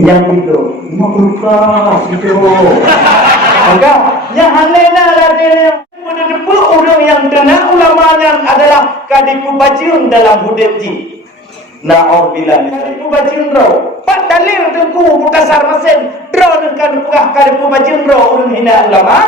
yang itu mau lupa gitu. Maka yang halena lah dia menepu orang yang kena ulamanya adalah kadipu bajiun dalam hudetji. Na'udzubillah kadipu bajiun roh. Pak dalil tengku mutasar mesin draw dengan pugah kadipu bajiun roh orang hina ulama.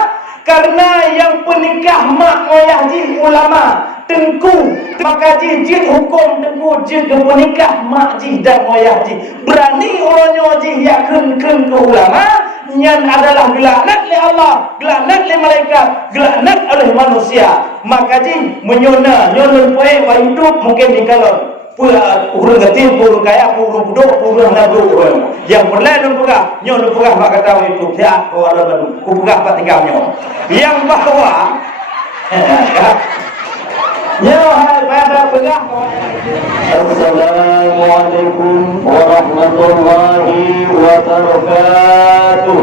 Karena yang penikah mak moyah ji ulama tengku maka ji hukum tengku ji penikah mak ji dan moyah ji berani orangnya ji yakin ke ulama yang adalah gelaknat oleh Allah, gelaknat oleh malaikat, gelaknat oleh manusia. Maka ji menyona poe wa hidup mungkin di kalau urang getin urang kaya urang budok urang nabru urang yang perlahan pegah nyon pegah mak kata itu dia orang ku pegah pak tinggalnya yang bahwa ya hai pada pegah. Assalamualaikum warahmatullahi wabarakatuh.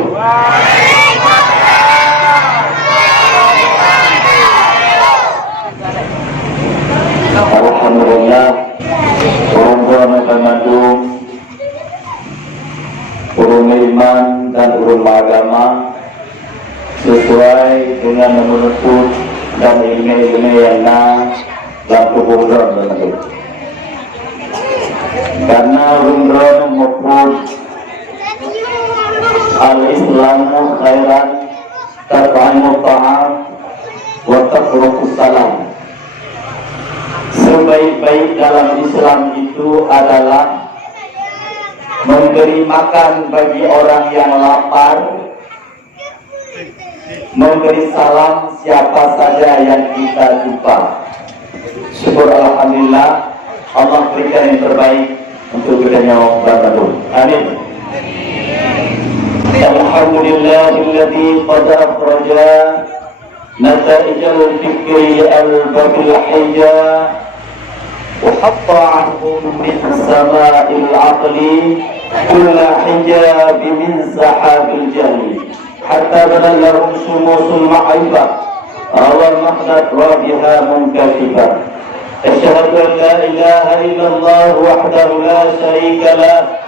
Alhamdulillah, orang-orang Bandung, urung iman dan urung agama sesuai dengan menurut dan ilmu yang dalam tubuh Bandung. Karena urung maupun al-Islamu khairan tarba'imu ta'am wa tafruqus salam. Sebaik-baik dalam Islam itu adalah memberi makan bagi orang yang lapar, memberi salam siapa saja yang kita jumpa. Syukur alhamdulillah Allah berikan yang terbaik untuk kita nyawa Bandung. Amin. Alhamdulillahilladzi qad akhraja نتائج الفكر الباب الحجة وحط عنهم من سماء العقل كل حجاب من سحاب الجهل حتى بدا لهم شموس المعرفة والمحنة وبها منكشفة. أشهد أن لا إله إلا الله وحده لا شريك له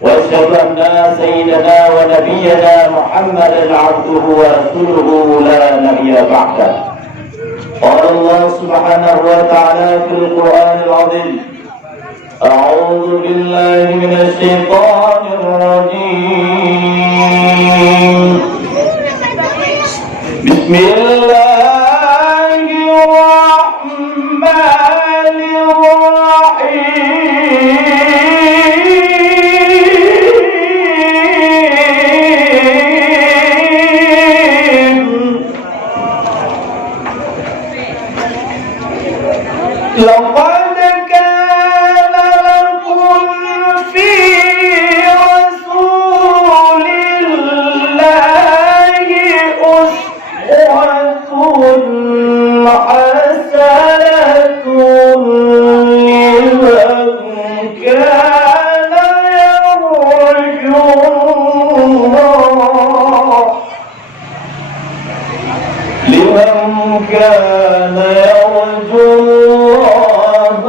وأشهد أن سيدنا ونبينا محمدا عبده ورسوله لا نبي بعده. قال الله سبحانه وتعالى في القرآن العظيم: أعوذ بالله من الشيطان الرجيم. بسم الله الرحمن الرحيم. لقد كان لكم في رسول الله أسوة حسنة لمن كان يرجو الله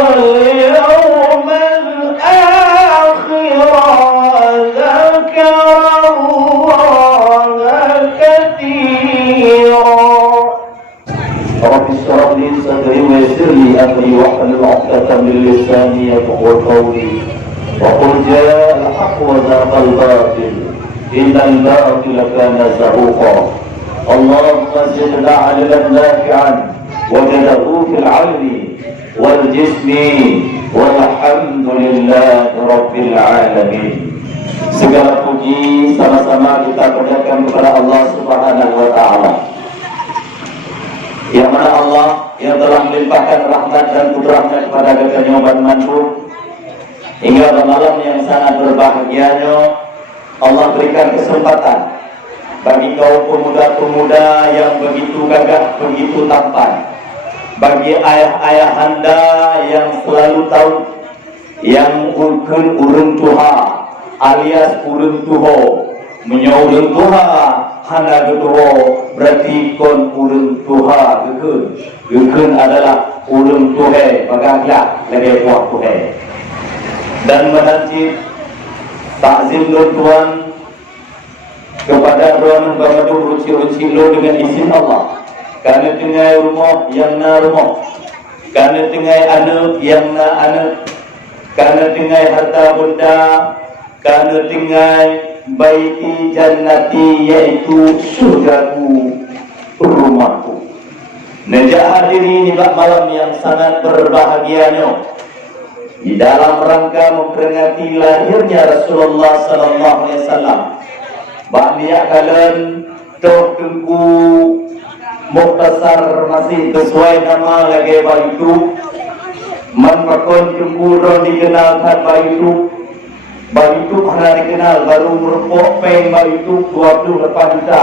واليوم الآخر ذكر الله كثيرا. رب اشرح لي صدري ويسر لي أمري واحلل عقدة من لساني يفقهوا قولي وقل جاء الحق وزهق الباطل إن الباطل كان زهوقا. اللهم زدنا علما نافعا وجده في العلم والجسم والحمد لله رب العالمين. Segala puji sama-sama kita panjatkan kepada Allah Subhanahu wa taala. Yang mana Allah yang telah melimpahkan rahmat dan kudrahnya kepada kita Bandung hingga malam yang sangat berbahagianya Allah berikan kesempatan bagi kaum pemuda-pemuda yang begitu gagah, begitu tampan, bagi ayah-ayahanda yang selalu tahu yang urun tuha alias urun tuho menyurun tuha handa getuho berarti kon urun tuha gekun adalah urun tuhe bagaglah lagi buah tuhe dan menanti takzim tuan kepada ruangan bamadu ruci-ruci lo dengan izin Allah. Karena tinggal rumah yang na rumah, karena tinggal anak yang na anak, karena tinggal harta benda, karena tinggal baiti jannati, yaitu surgaku, rumahku. Nejak hadiri ni malam yang sangat berbahagianya di dalam rangka memperingati lahirnya Rasulullah sallallahu alaihi wasallam. Bahdia kalian toh tengku Mukhtasar masih sesuai nama lagi baitu manpakon tengku ron dikenalkan baitu pernah dikenal baru merupuk peng baitu 28 juta.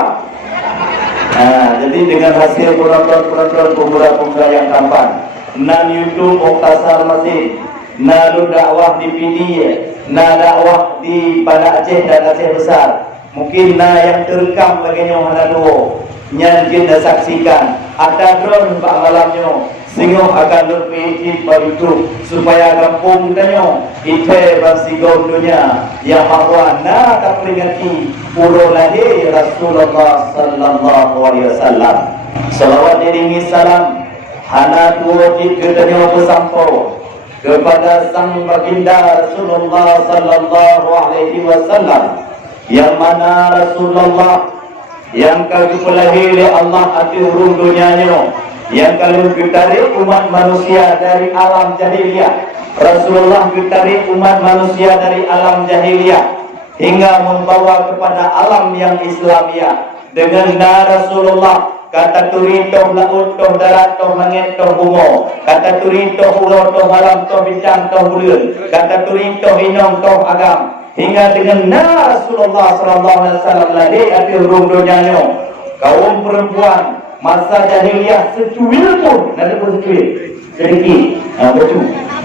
Jadi dengan hasil penonton pemuda-pemuda yang tampan nan YouTube Mukhtasar masih na dakwah di Pindia, na dakwah di Banda Aceh dan Aceh Besar. Mungkin yang terekam lagi nyo hanado nyanjin dan saksikan ada drone pak malamnya singo akan berpijit baritu supaya kampung danyo ite bersigau dunia yang bahwa tak peringati puro lahir Rasulullah sallallahu alaihi wasallam. Salawat diringi salam hana tuo kita danyo bersampau kepada sang baginda Rasulullah sallallahu alaihi wasallam, yang mana Rasulullah yang kali pelahir Allah hati huruf dunianya, yang kali ditarik umat manusia dari alam jahiliyah. Rasulullah ditarik umat manusia dari alam jahiliyah hingga membawa kepada alam yang Islamiyah. Dengan Rasulullah kata turi toh laut toh darat toh langit toh bumo, kata turi toh ulo toh malam toh bintang toh bulan, kata turi toh inong toh agam, hingga dengan Rasulullah sallallahu alaihi wasallam lahir di huruf dunianya. Kaum perempuan masa jahiliyah secuil pun ada pun secuil sedikit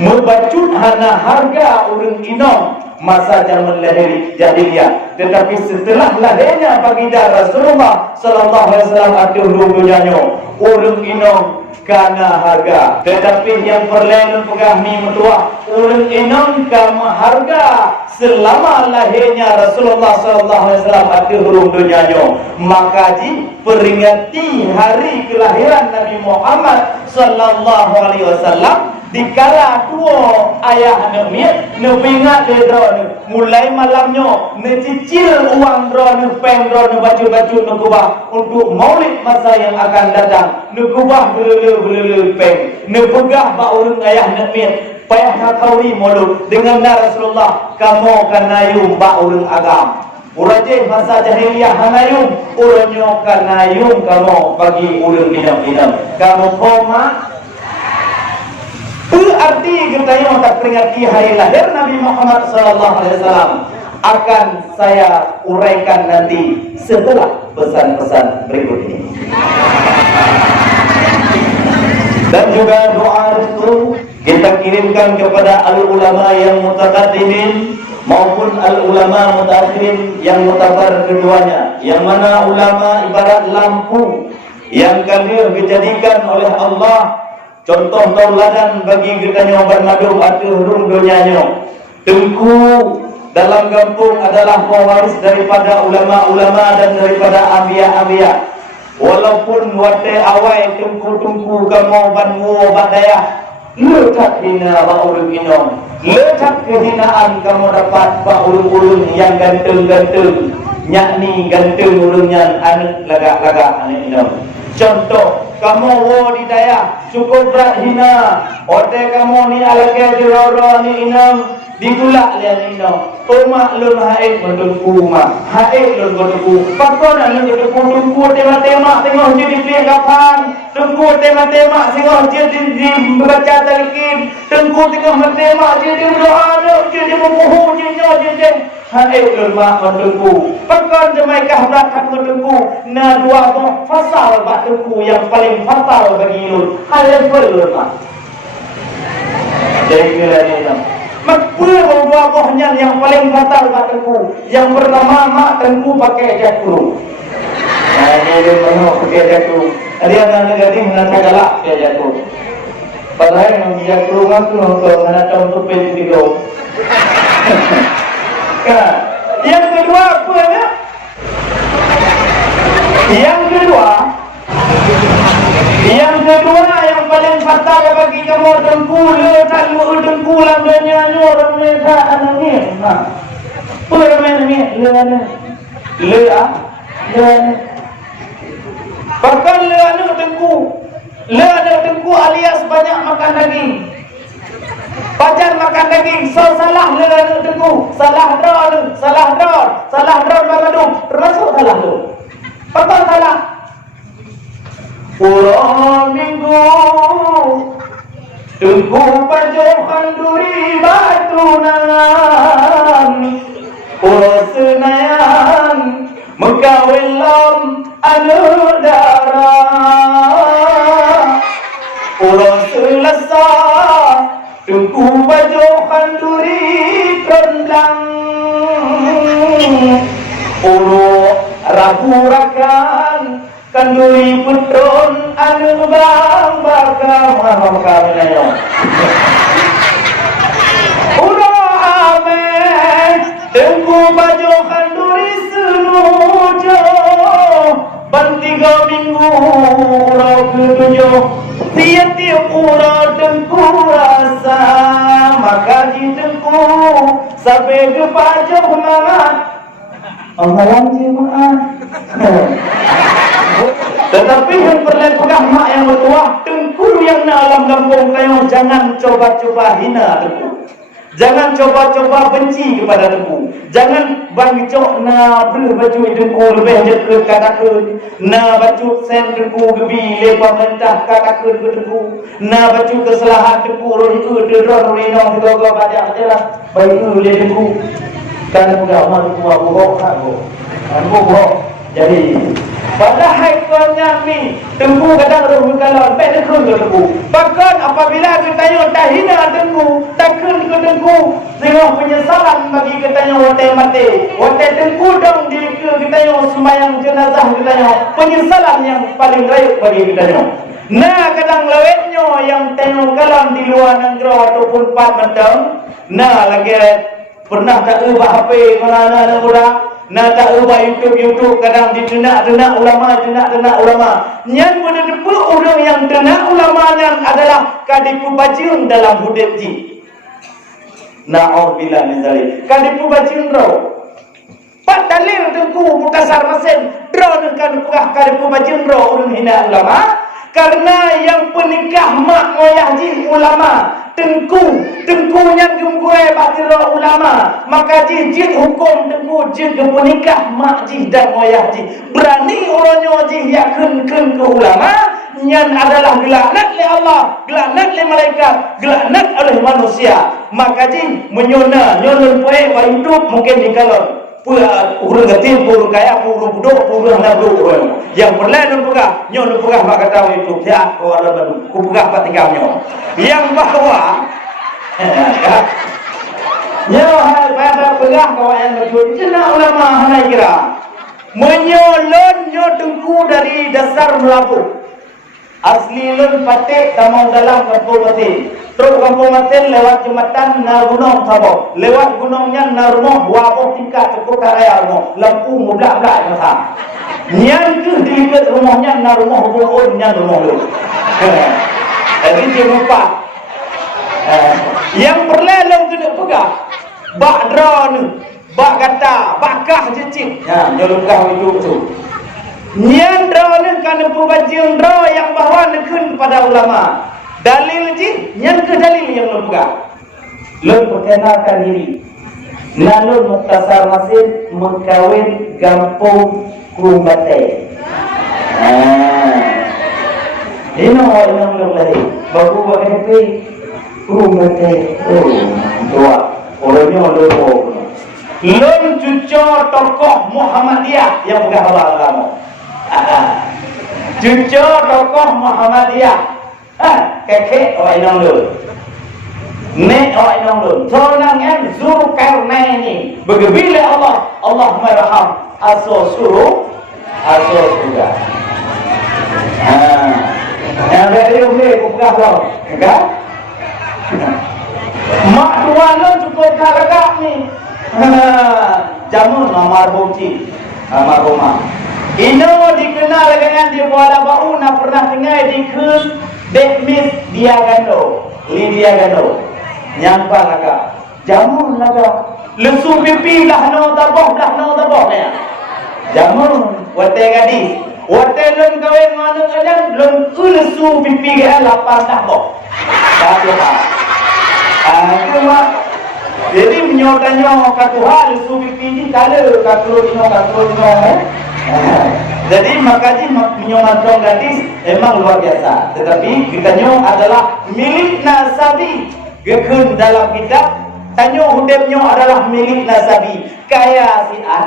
bacut hana harga urang inong masa zaman lahir jahiliyah. Tetapi setelah lahirnya baginda Rasulullah sallallahu alaihi wasallam di huruf dunianya, urang inong kana harga. Tetapi yang perlain pegah mi metua urang inong kama harga selama lahirnya Rasulullah sallallahu alaihi wasallam di huruf dunianya. Maka peringati hari kelahiran Nabi Muhammad sallallahu alaihi wasallam dikala tua ayah Nabi ingat dia mulai malamnya cicil uang drone peng drone baju-baju nukubah untuk maulid masa yang akan datang. Nukubah belele peng nepegah ba urang ayah Nabi payah nakauri mulut dengan Rasulullah kamu kanayum ba urang agam. Urajih masa jahiliyah hanayum uronyo kanayum kamu bagi urang idam-idam kamu koma. Berarti kita yang tak peringati hari lahir Nabi Muhammad SAW akan saya uraikan nanti setelah pesan-pesan berikut ini. Dan juga doa itu kita kirimkan kepada al-ulama yang mutaqaddimin maupun al-ulama mutaakhirin yang mutabar keduanya, yang mana ulama ibarat lampu yang kami dijadikan oleh Allah contoh tauladan bagi kita nyoban madu atuh rum dunianya. Tengku dalam kampung adalah pewaris daripada ulama-ulama dan daripada anbiya-anbiya. Walaupun wate awai tengku-tengku kamu banmu badaya letak hina ba urang inong, letak kehinaan kamu dapat ba urang-urang yang ganteng-ganteng, yakni ganteng urangnya anak lagak-lagak anak inong. Contoh kamu wo di daya cukup berat hina, ote kamu ni alake di roro ni inang ditulak lian inang. Umak lun haid menunggu mak, haid lun menunggu. Pakon lun menunggu tema-tema tengok jadi pilih kapan. Tengku tema-tema tengok jadi baca talqin. Tengku tengok tema jadi berdoa, jadi memohon jadi haid lun mak menunggu. Pakon jemaikah berat menunggu. Na dua fasal bak tengku yang paling fatal bagi lun. Hal yang perlu mak. Jadi kira ni inang. Makbul buah-buahnya yang paling fatal mak tengku, yang bernama mak tengku pakai jatuh. Ini dia penuh pakai jatuh. Dia nak negara nak galak dia jatuh. Padahal yang jatuh mak tu untuk nak tahu tu pilih video. Kan? Yang kedua apa ya? Yang kedua yang paling fatal bagi kamu dengkul, tanmu dengkul adanya orang mereka anangnya. Permen le. Bahkan le ada dengku alias banyak makan daging. Pajar makan daging, salah le ada dengku, salah drone baru termasuk salah lu. Betul salah. Pulang minggu dengku pajokan duri batunan pulau Senayan Mekawin lam anu darah pulau Selasa dengku pajokan duri rendang pulau Rabu-rakan kanduri putron anu bang bakal kami ulo amen dengku baju kanduri senujo bantiga minggu ulo ketujuh tiap-tiap ulo dengku rasa maka di dengku sampai ke baju mangat Amalan jemaah. Tetapi yang perlu pegang mak yang bertuah, dengku yang dalam kampung kayu jangan coba-coba hina dengku. Jangan coba-coba benci kepada dengku. Jangan bangcok na baju dengku lebih ke katakan. Na baju sen dengku gebi lepas mentah katakan ke dengku. Na baju kesalahan dengku roi drone rino gogo banyak jelas baik le dengku. Kan mudah amat tua buruk kan buruk. Jadi pada haikannya ni dengku kadang ruh kalau baik dengku. Bahkan apabila kita tanya tak hina dengku, takkan ke dengku, tengok penyesalan bagi kita tanya watai mati. Watai dengku dong di kita tanya sembahyang jenazah kita tanya penyesalan yang paling baik bagi kita tanya. Nah kadang lawetnya yang tengok kalam di luar negeri ataupun pat mentang. Nah lagi pernah tak ubah HP mana-mana orang. Nak tak ubah YouTube kadang ditenak ulama. Yang benar-benar orang yang tenak ulama yang adalah kadipu bajing dalam hudib ji. Na'udzubillah min zalik. Kadipu bajing roh. Pak dalil dengku mutasar mesin drone kan pegah kadipu bajing roh orang hina ulama. Karena yang penikah mak moyah ji ulama. Tengkunya gemgurai batira ulama. Maka jijit hukum tengku jid penikah mak ji dan moyah ji. Berani orangnya ji yakin ke ulama. Yang adalah gelaknat oleh Allah, gelaknat oleh malaikat, gelaknat oleh manusia. Maka ji menyona poe hidup mungkin di kalon. Urang getim, urang kaya, urang budok, urang nabuk orang. Yang berlain dan pegah, nyon pegah mak kata itu. Ya, kau ada badu, ku pegah pak tinggalnya. Yang bahawa, nyon pada pegah kau yang betul. Jenah ulama hanai kira, menyolon nyon dengku dari dasar Melabu. Asli lun patik tamang dalam kampung mati. Terus kampung mati lewat jembatan na gunung Sabok. Lewat gunungnya na rumah wabuh tingkat cukup karaya rumah. Lampu mublak-blak masa. Yang ke dilihat rumahnya na rumah hubung nya rumah lu. Jadi dia lupa. Yang berlelong kena pegah. Bak drone, bak kata, bakah jecik. Ya, nyolongkah itu tu. Nyan draw ni kan pembajing draw yang bahawa nekun pada ulama. Dalil ji, nyan ke dalil yang lembaga. Lun perkenalkan diri. Nalun muktasar masin mengkawin gampung kumbate. Ini orang yang lari. Baru bagai pe kumbate. Oh, dua. Orangnya loro. Lun cucu tokoh Muhammadiyah yang beragama agama. Cucu tokoh Muhammadiyah. Kekek orang inang lu. Nek orang inang lu. Tonangan Zulkarnaini. Begebila Allah. Allah meraham. Aso suruh. Aso sudah. Yang dari boleh buka kau. Enggak? Mak dua lu cukup kalagak ni. Jamun almarhumah. Ino dikenal dengan dia Kuala Bauna pernah dengar di Kun Dekmis Diagano, Lydia Gano. Nyampa laga. Jamun laga. Lesu pipi belah no taboh ya. Jamun wate gadis. Wate lun kawin mana aja lun lesu pipi ke 8 taboh. Tapi cuma jadi menyotanyo katuhal lesu pipi ni kala katulino jadi makanya menyomatong gadis memang luar biasa. Tetapi kitanya adalah milik nasabi. Gekun dalam kitab tanyo hudepnya adalah milik nasabi. Kaya si A,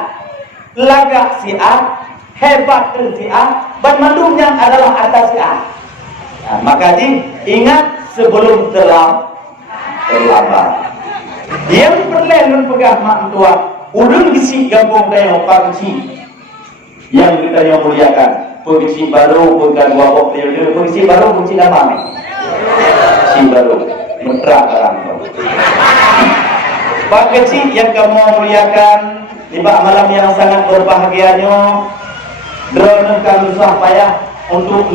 lagak si A, hebat si A, bandumnya adalah atas si A. Makanya ingat sebelum terlambat. Yang perlu pegang mak tua, ulun gisi gabung tayo pangci. Yang kita yang muliakan, pengisi baru bukan wabok periode, pengisi baru pengisi nama ni. Si baru, mentra orang tu. Pak kecil yang kamu muliakan, di malam yang sangat berbahagianya, drone kami susah payah untuk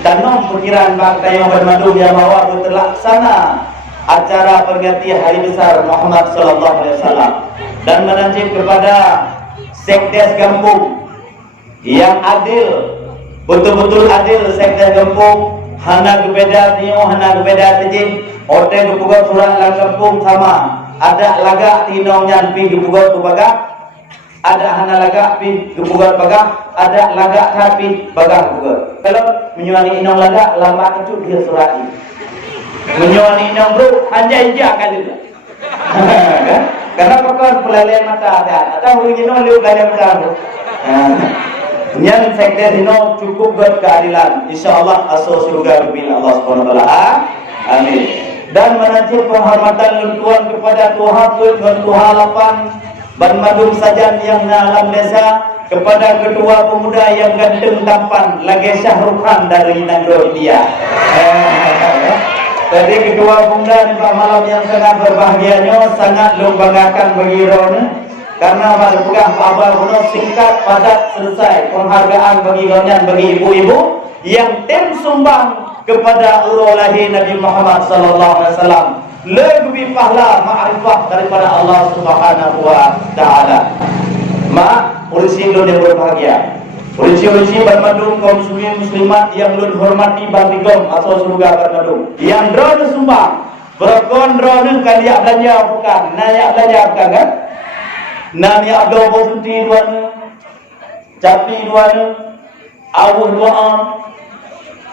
tanam perkiraan bangsa yang bermadu yang bawa terlaksana acara peringati Hari Besar Muhammad Sallallahu Alaihi Wasallam dan menanjib kepada Sekdes Kampung yang adil, betul-betul adil. Sekdes Kampung hana berbeda tio, hana berbeda tejin. Order kepugat surat lang kampung sama. Ada lagak tinong yang pi kepugat tu baga. Ada hana lagak pi kepugat baga. Ada lagak tapi baga kepugat. Kalau menyuani inong lagak lama kecut dia surat ini. Menyuani inong bro anjay ja kali tu. Karena pakar pelalaian mata ada. Atau huri inong liu pelalaian mata tu. Yang sekdes ini cukup buat keadilan. InsyaAllah asal surga bila Allah SWT. Amin. Dan menanjib penghormatan Tuhan kepada Tuhan Tuhan Lapan Banmadum Sajan yang alam desa, kepada ketua pemuda yang ganteng tampan lagi Syahrukh Khan dari Nagro India. Jadi ketua pemuda di malam yang sangat berbahagianya, sangat membanggakan bagi Rona. Karena berpegang Abah Guna singkat padat selesai penghargaan bagi kawan bagi ibu-ibu yang tim sumbang kepada urulahi Nabi Muhammad Sallallahu Alaihi Wasallam lebih pahala ma'rifah daripada Allah Subhanahu Wa Taala. Urisi lu yang berbahagia, urisi bermadum kaum muslimat yang lu hormati bandigom asal surga bermadum yang drone sumbang berkon drone kaliak belanja bukan nayak belanja bukan kan. Nami abdo bosunti duana, capi duana, awuh duaan,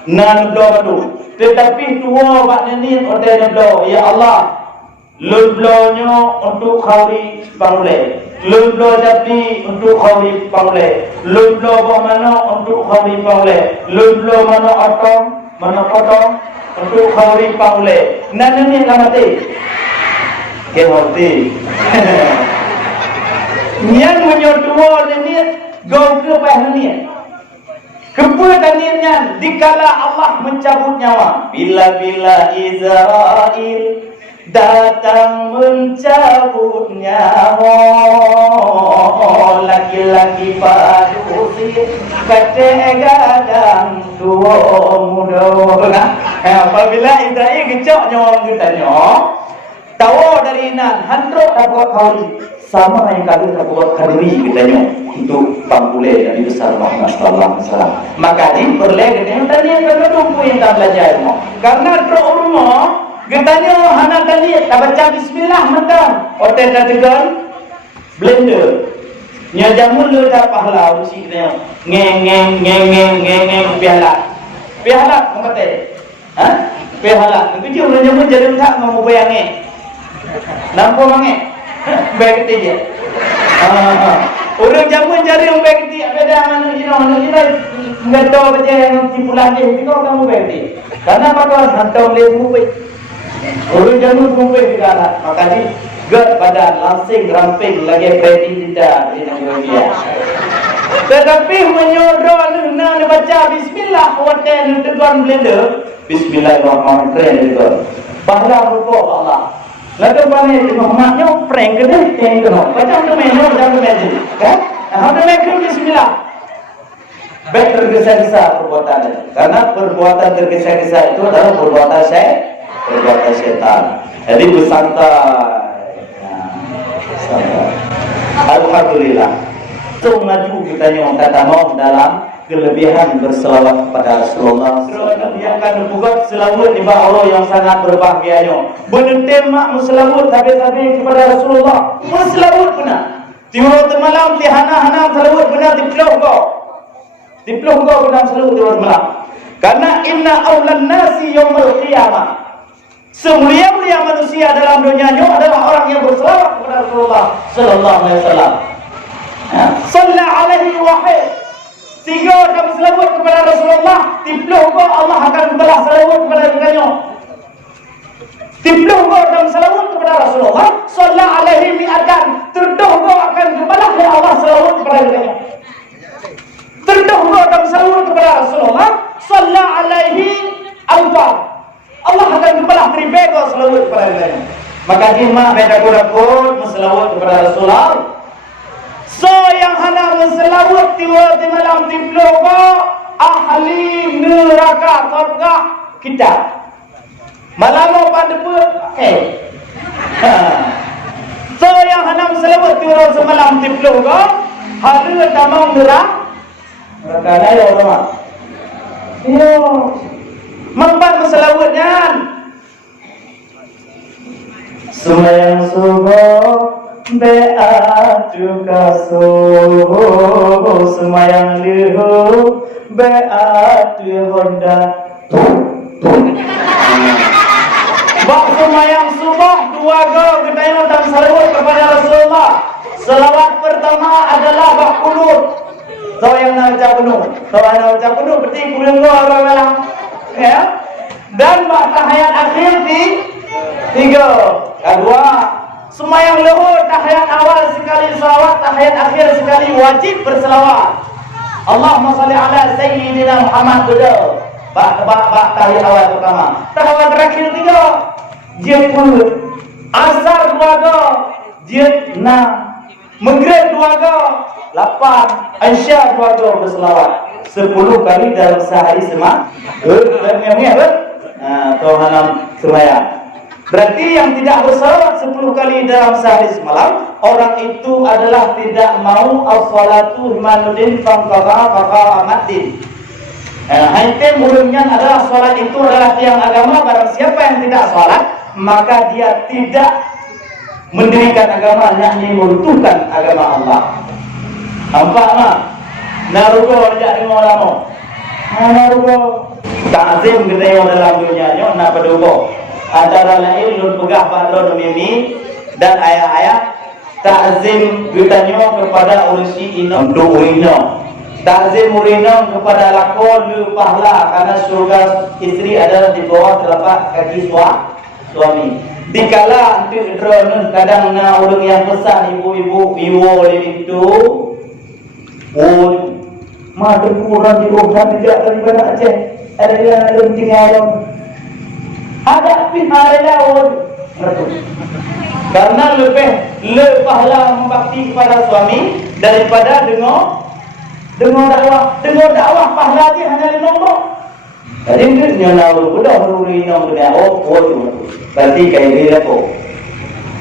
nan blo. Tetapi tua makna ni order blo. Ya Allah, lun blonya untuk khawri pangle, lun blo capi untuk khawri pangle, lun blo mana untuk khawri pangle, lun blo mana potong untuk khawri pangle. Nan ni lamati, kehorti. Yang menyodua ni gau ke bah ni. Kepa taniannya dikala Allah mencabut nyawa. Bila-bila Israel datang mencabut nyawa, laki-laki padusi kate gadang tua muda. Apabila Israel gecok nyawa kitanya, tahu dari nan handrok dapat kali sama yang kali dapat kadiri kitanya untuk pangkule dari besar Muhammad Sallallahu Alaihi Wasallam. Maka ini perlu kitanya tadi yang tumpu yang tak belajar karena teruk rumah kitanya hana tadi tak baca Bismillah mentang hotel katakan blender nya jamun lu dah pahala usi kitanya ngeng piala mengate piala begitu orang jamun jadi tak mau bayangin nampak mangi baik dia. Orang jamun cari orang baik dia beda mana kita enggak tahu baca yang cipulan dia itu kamu baik dia. Karena apa hantar boleh rupai. Orang jamun rupai juga makanya gad badan langsing ramping lagi ready tidak di negara dia. Tetapi menyodor nak baca Bismillah hotel teguan blender Bismillahirrahmanirrahim. Pahala rupa Allah. Lalu pandai tengok maknya prank ke dia? Tengok. Macam tu main, macam tu main. Kan? Hamdan main ke bismillah. Baik tergesa-gesa perbuatan itu. Karena perbuatan tergesa-gesa itu adalah perbuatan syaitan. Jadi bersantai. Alhamdulillah. So maju kita yang kata mau dalam kelebihan berselawat kepada Rasulullah. Yang akan buat selawat di bawah Allah yang sangat berbahagianya. Bertemak selawat habis-habis kepada Rasulullah. Selawat benar. Tiba-tiba malam di hana-hana selawat benar di peluh kau. Di peluh kau benar selawat tiba-tiba malam. Karena inna awlan nasi yaumul qiyamah. Semulia-mulia manusia dalam dunia ini adalah orang yang berselawat kepada Rasulullah sallallahu alaihi wasallam. Shalla alaihi wahid. Tiga orang selawat kepada Rasulullah, tipluh ko Allah akan membalas selawat kepada mereka. Tipluh ko orang selawat kepada Rasulullah, shalla alaihi mi'atan. Terduh ko akan membalas oleh Allah selawat kepada mereka. Terduh ko orang selawat kepada Rasulullah, shalla alaihi alfa. Allah akan membalas tribego selawat kepada mereka. Maka jima beda kuda-kuda selawat kepada Rasulullah. So yang hana selawat di malam tiplogo ahli neraka surga kita. Malam pada pun So yang hana selawat di malam tiplogo hari damang neraka lain orang. Yo mampan selawatnya. Sembahyang subuh be'atuka subuh, sembahyang lihu be'atu honda. Bak sembahyang subuh dua go kita dan selawat kepada Rasulullah. Selawat pertama adalah bak kulut. So yang nak baca penuh. So yang nak baca penuh berarti kulit go orang malam. Ya. Dan bak tahiyat akhir di tiga. Kedua, sembahyang luhur tahiyat awal sekali selawat, tahiyat akhir sekali wajib berselawat. Allahumma salli ala sayyidina Muhammad dulu. Bak tahiyat awal pertama. Tahiyat terakhir tiga. Jid pun asar dua go, jid 6. Maghrib dua go, 8. Aisyah dua go berselawat. 10 kali dalam sehari semalam. Tuhan sembahyang. Berarti yang tidak berselawat 10 kali dalam sehari semalam, orang itu adalah tidak mau as-salatu himanudin fangkaka amaddin. Haitim urungnya adalah salat itu adalah tiang agama. Barang siapa yang tidak salat, maka dia tidak mendirikan agama, yakni meruntuhkan agama Allah. Nampak tak? Narugo jadi ulama. Narugo ta'zim kita dalam dunia ni nak berdoa. Antara lain lun pegah balon mimi dan ayat-ayat ta'zim ditanya kepada urusi ino untuk urino. Ta'zim urino kepada lakon lu pahala karena surga istri adalah di bawah telapak kaki suami. Dikala antu drone kadang na orang yang pesan ibu-ibu biwo itu mata kurang di rumah tidak daripada Aceh. Ada yang ada tinggal ada pihak karena lebih pahala membakti kepada suami daripada dengar dakwah pahala dia hanya 5 nombor. Jadi dia nak udah berurino dunia berarti kayak dia ko.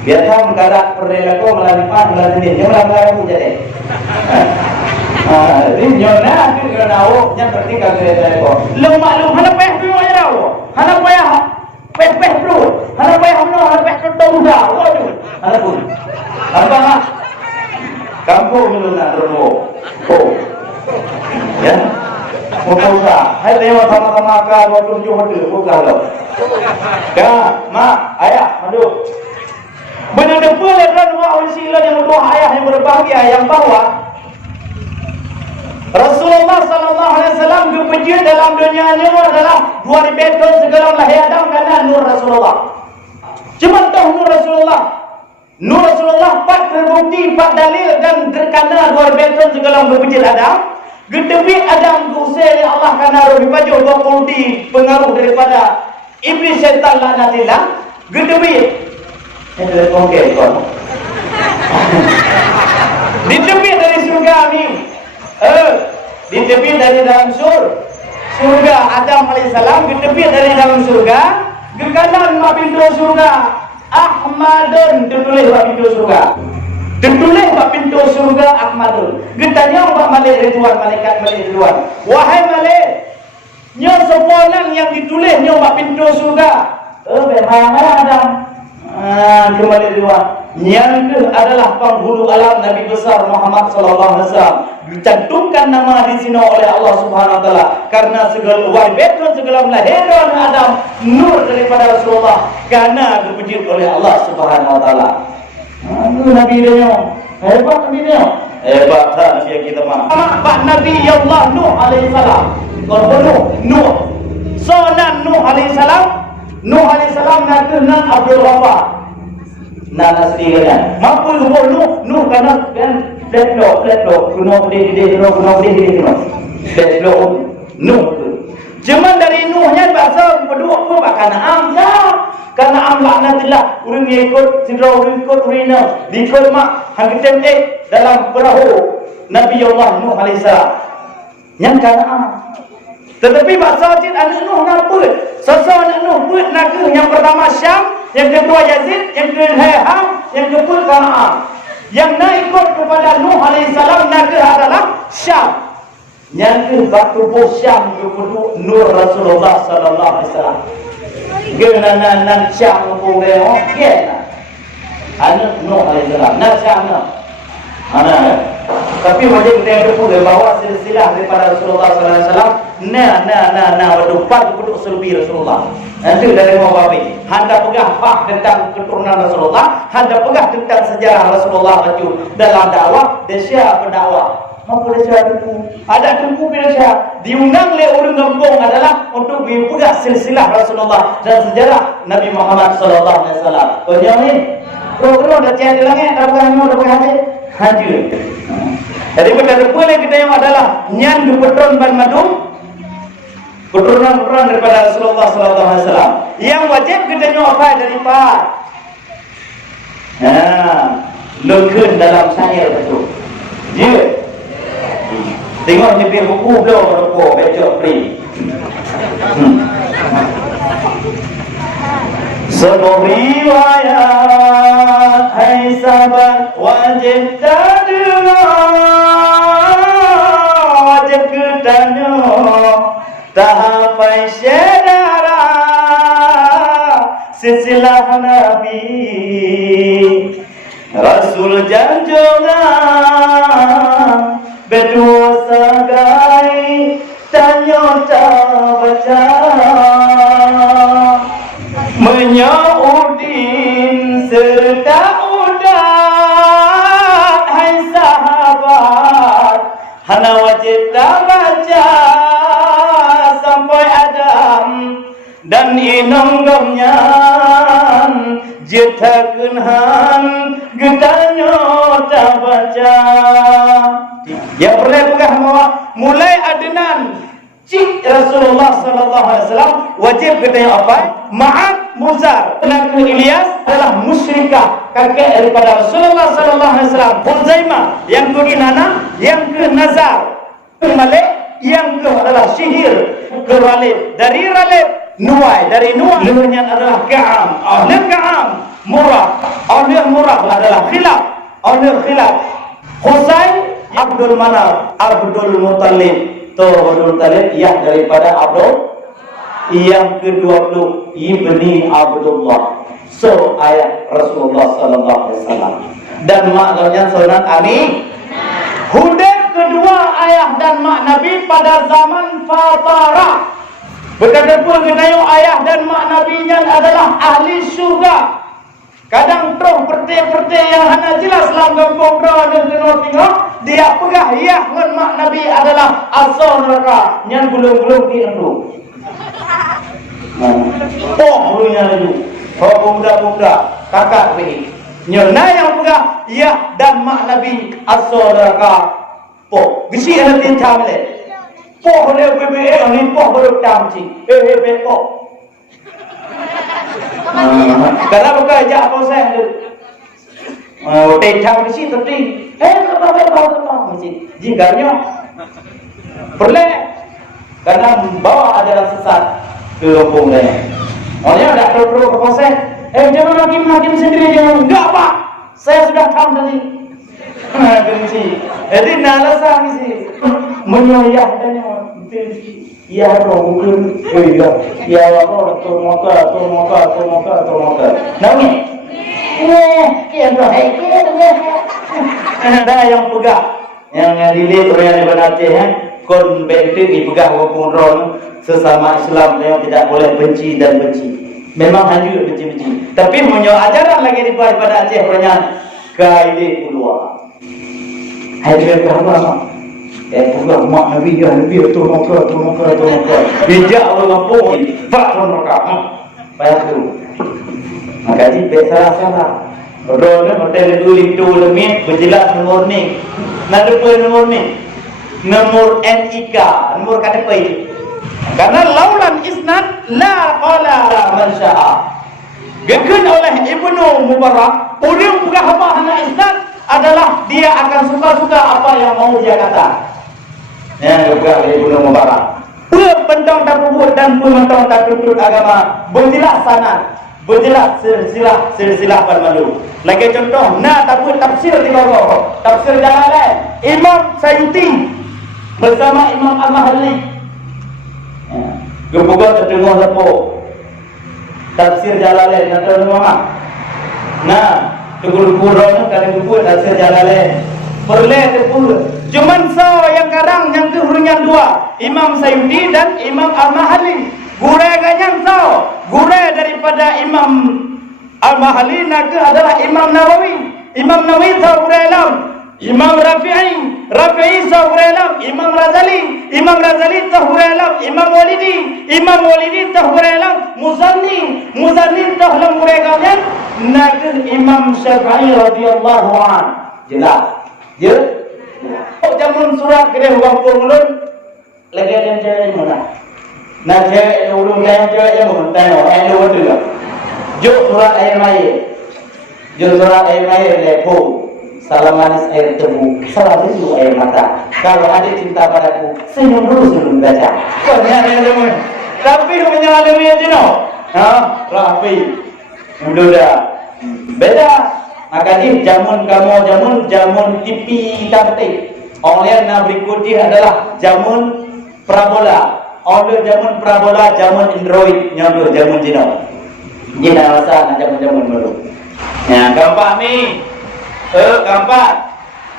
Biasa mengkarak perela ko melalui dia melalui jadi. Ini nyona tu kena tahu yang berarti kagak ko. Lu maklum hana payah tu aja tahu. Hana payah peh bro. Hana payah hana payah tahu dah. Waduh. Hana pun. Apa ha? Kampung dulu nak rono. Oh. Ya. Buka. Hai lewat sama-sama ka 27 hotel buka lo. Ya, mak, ayah, madu. Benar depan leran wa unsila yang dua ayah yang berbahagia yang bahwa Rasulullah sallallahu alaihi wasallam kepujian dalam dunia ini adalah 2000 tahun segala lahir Adam karena nur Rasulullah. Cuma tahu nur Rasulullah. Nur Rasulullah 4 terbukti, 4 dalil dan terkena 2000 tahun segala kepujian Adam. Gedebi Adam kusai Allah karena roh baju pengaruh daripada iblis syaitan laknatillah. Gedebi Ini telepon kon. Di tepi dari surga ni. Di tepi dari dalam surga Adam alaihissalam, di tepi dari dalam surga, ke kanan mak pintu surga Ahmadun, tertulis mak pintu surga. Tertulis mak pintu surga Ahmadun. Getanya mak Malik Ridwan, malaikat Malik Ridwan. Wahai Malik, nya seponan yang ditulis nya mak pintu surga. Bagaimana Adam? Kembali Ridwan. Yang ke adalah penghulu alam Nabi besar Muhammad sallallahu alaihi wasallam. Dicantumkan nama di sini oleh Allah Subhanahu wa taala karena segala wajib segala melahirkan Adam nur daripada Rasulullah karena dipuji oleh Allah Subhanahu wa taala. Nabi dia hebat, Nabi dia hebat. Nabi kita mah Pak Nabi ya Allah Nuh alaihi salam. Nuh sonan Nuh alaihi salam. Nuh alaihi salam nak kenal Abdul Ghaffar. Nana sendirian. Mampu Nuh karena kan flat lock, kuno dia Nuh. Cuman dari Nuhnya bahasa berdua pun Kanaan dah. Kanaan laknatillah. Urang ikut sidra urang ikut urina. Dikut mak hang ketem dalam perahu Nabi Allah Nuh alaihi salam. Yang Kanaan. Tetapi bahasa Cid anak Nuh nampu. Sosok anak Nuh pun nak yang pertama Syam, yang kedua Yazid, yang kedua Ham, yang kedua Kanaan. Yang nak ikut kepada Nuh alaihissalam nak adalah Syam. Yang ke batu Syam kepada Nur Rasulullah sallallahu alaihi wasallam. Genanan Syam boleh okey. Anak Nuh alaihissalam nak Syam nak. Tapi wajib kita ada bahawa silsilah daripada Rasulullah sallallahu alaihi wasallam. Waduh duduk selbi Rasulullah. Nanti dari mau babi. Handa pegah fak tentang keturunan Rasulullah. Handa pegah tentang sejarah Rasulullah baju dalam dakwah. Desya pendakwah. Mampu desya tunggu. Ada tunggu desya. Diundang oleh orang kampung adalah untuk pegah silsilah Rasulullah dan sejarah Nabi Muhammad sallallahu alaihi wasallam. Kau ni program dah cari langit, dah pegah hati. Hancur. Jadi pada boleh kita yang adalah nyan dupetron ban madum keturunan daripada Rasulullah sallallahu alaihi wasallam. Yang wajib kita apa dari Pak. Lekun dalam syair betul. Ya. Tengok ni biar buku belum baca free. Sebuah riwayat hai sahabat wajib wajib ketanya tahafai syedara silsilah Nabi Rasul janjungan berdua sagai tanya tak baca menyaudin serta udat hai sahabat hana wajib tak baca sampai Adam dan inonggamnya jetakenhan getanya tak baca. Yang pernah pegah mulai Adnan cik Rasulullah sallallahu alaihi wasallam wajib katanya apa? Ma'ad Muzar. Nabi Ilyas adalah musyrikah kakek daripada Rasulullah sallallahu alaihi wasallam. Huzaimah yang ke Kinana, yang ke Nazar. Malik yang ke adalah Syihir ke Ralib. Dari Ralib Nuwai, dari Nuwai leluhnya adalah Ka'am. Oleh Ka'am Murrah. Oleh Murrah adalah Khilaf. Oleh Khilaf Husain Abdul Manaf, Abdul Muttalib. Abdul Muttalib yang daripada Abdul yang ke-20 Ibni Abdullah. So ayat Rasulullah sallallahu alaihi wasallam. Dan maknanya sunan Ami. Hudud kedua ayah dan mak Nabi pada zaman Fatarah. Berkata pun kenayo ayah dan mak Nabinya adalah ahli syurga. Kadang terus perti-perti yang hanya jelas dalam kampung dan tengok dia pegah ya dengan mak Nabi adalah asal neraka yang gulung-gulung di endu. Punya lagi. Pemuda-pemuda kakak ini. Nyona yang pegah ya dan mak Nabi asal neraka. Gisi ada tinta mele. Boleh BBM ni boleh tamci. BBM Karena bukan ajak apa saya tu. Tejam di situ tu. Apa masjid. Jinggarnya. Perlek. Karena bawa ajaran sesat ke kampung dia. Orangnya ada perlu ke polsek. Jangan hakim sendiri jangan. Enggak Pak. Saya sudah tahu tadi. Benci. Jadi nalasan sih. Menyoyah dan ya dong mungkin ya Allah tomoka nangis kian doa ada yang pegah yang dilihat orang yang benar kon bentuk pegah walaupun ron sesama Islam yang tidak boleh benci dan benci memang hanya benci tapi punya ajaran lagi daripada Aceh orangnya kaide ulua hai dia berapa bukan mak Nabi tolong bijak orang kampung tak mereka payah tu maka di salah roda hotel itu lemit berjelas nomor ni nomor NIK nomor KTP karena laulan isnad la qala man syaa gekeun oleh Ibnu Mubarak orang bukan hamba isnad adalah dia akan suka-suka apa yang mau dia kata. Yang juga Ibnu Mubarak. Pentong tak buat dan pentong tak tutur agama. Berjelas sana, berjelas silsilah bermalu. Lagi contoh, tak buat tafsir di bawah. Tafsir Jalalain. Imam Sayuti bersama Imam Al-Mahali. Gebuka terdengar lepo. Tafsir Jalalain nak terdengar. Tegur-teguran kali buat tafsir Jalalain. Perleh terpul. Cuman yang karang yang kehurungan dua, Imam Sayuti dan Imam Al-Mahali. Gurai ganyang gurai daripada Imam Al-Mahali naga adalah Imam Nawawi. Imam Nawawi gurai lam. Imam Rafi'i gurai lam. Imam Razali gurai lam. Imam Walidi gurai lam. Muzanni lam gurai ganyang naga Imam Syafi'i radhiyallahu an. Jelas. Ya. Jamun surat kena kampung ulun lagi ada cewek mana? Nak cewek ulun lain cewek yang mana? Tengok, lu ada tak? Jok surat air air lepo. Salam manis air tebu, salam itu air mata. Kalau ada cinta padaku, senyum dulu sebelum baca. Kau ni ada yang tapi lu menyalami aja no? Rapi. Mudah. Beda. Maka di jamun TV cantik. Orang yang berikutnya adalah jamun parabola. Orang jamun parabola, jamun Android, nyamuk jamun Cina. Ini dah rasa nak jamun baru. Ya, gampak ni. Gampak.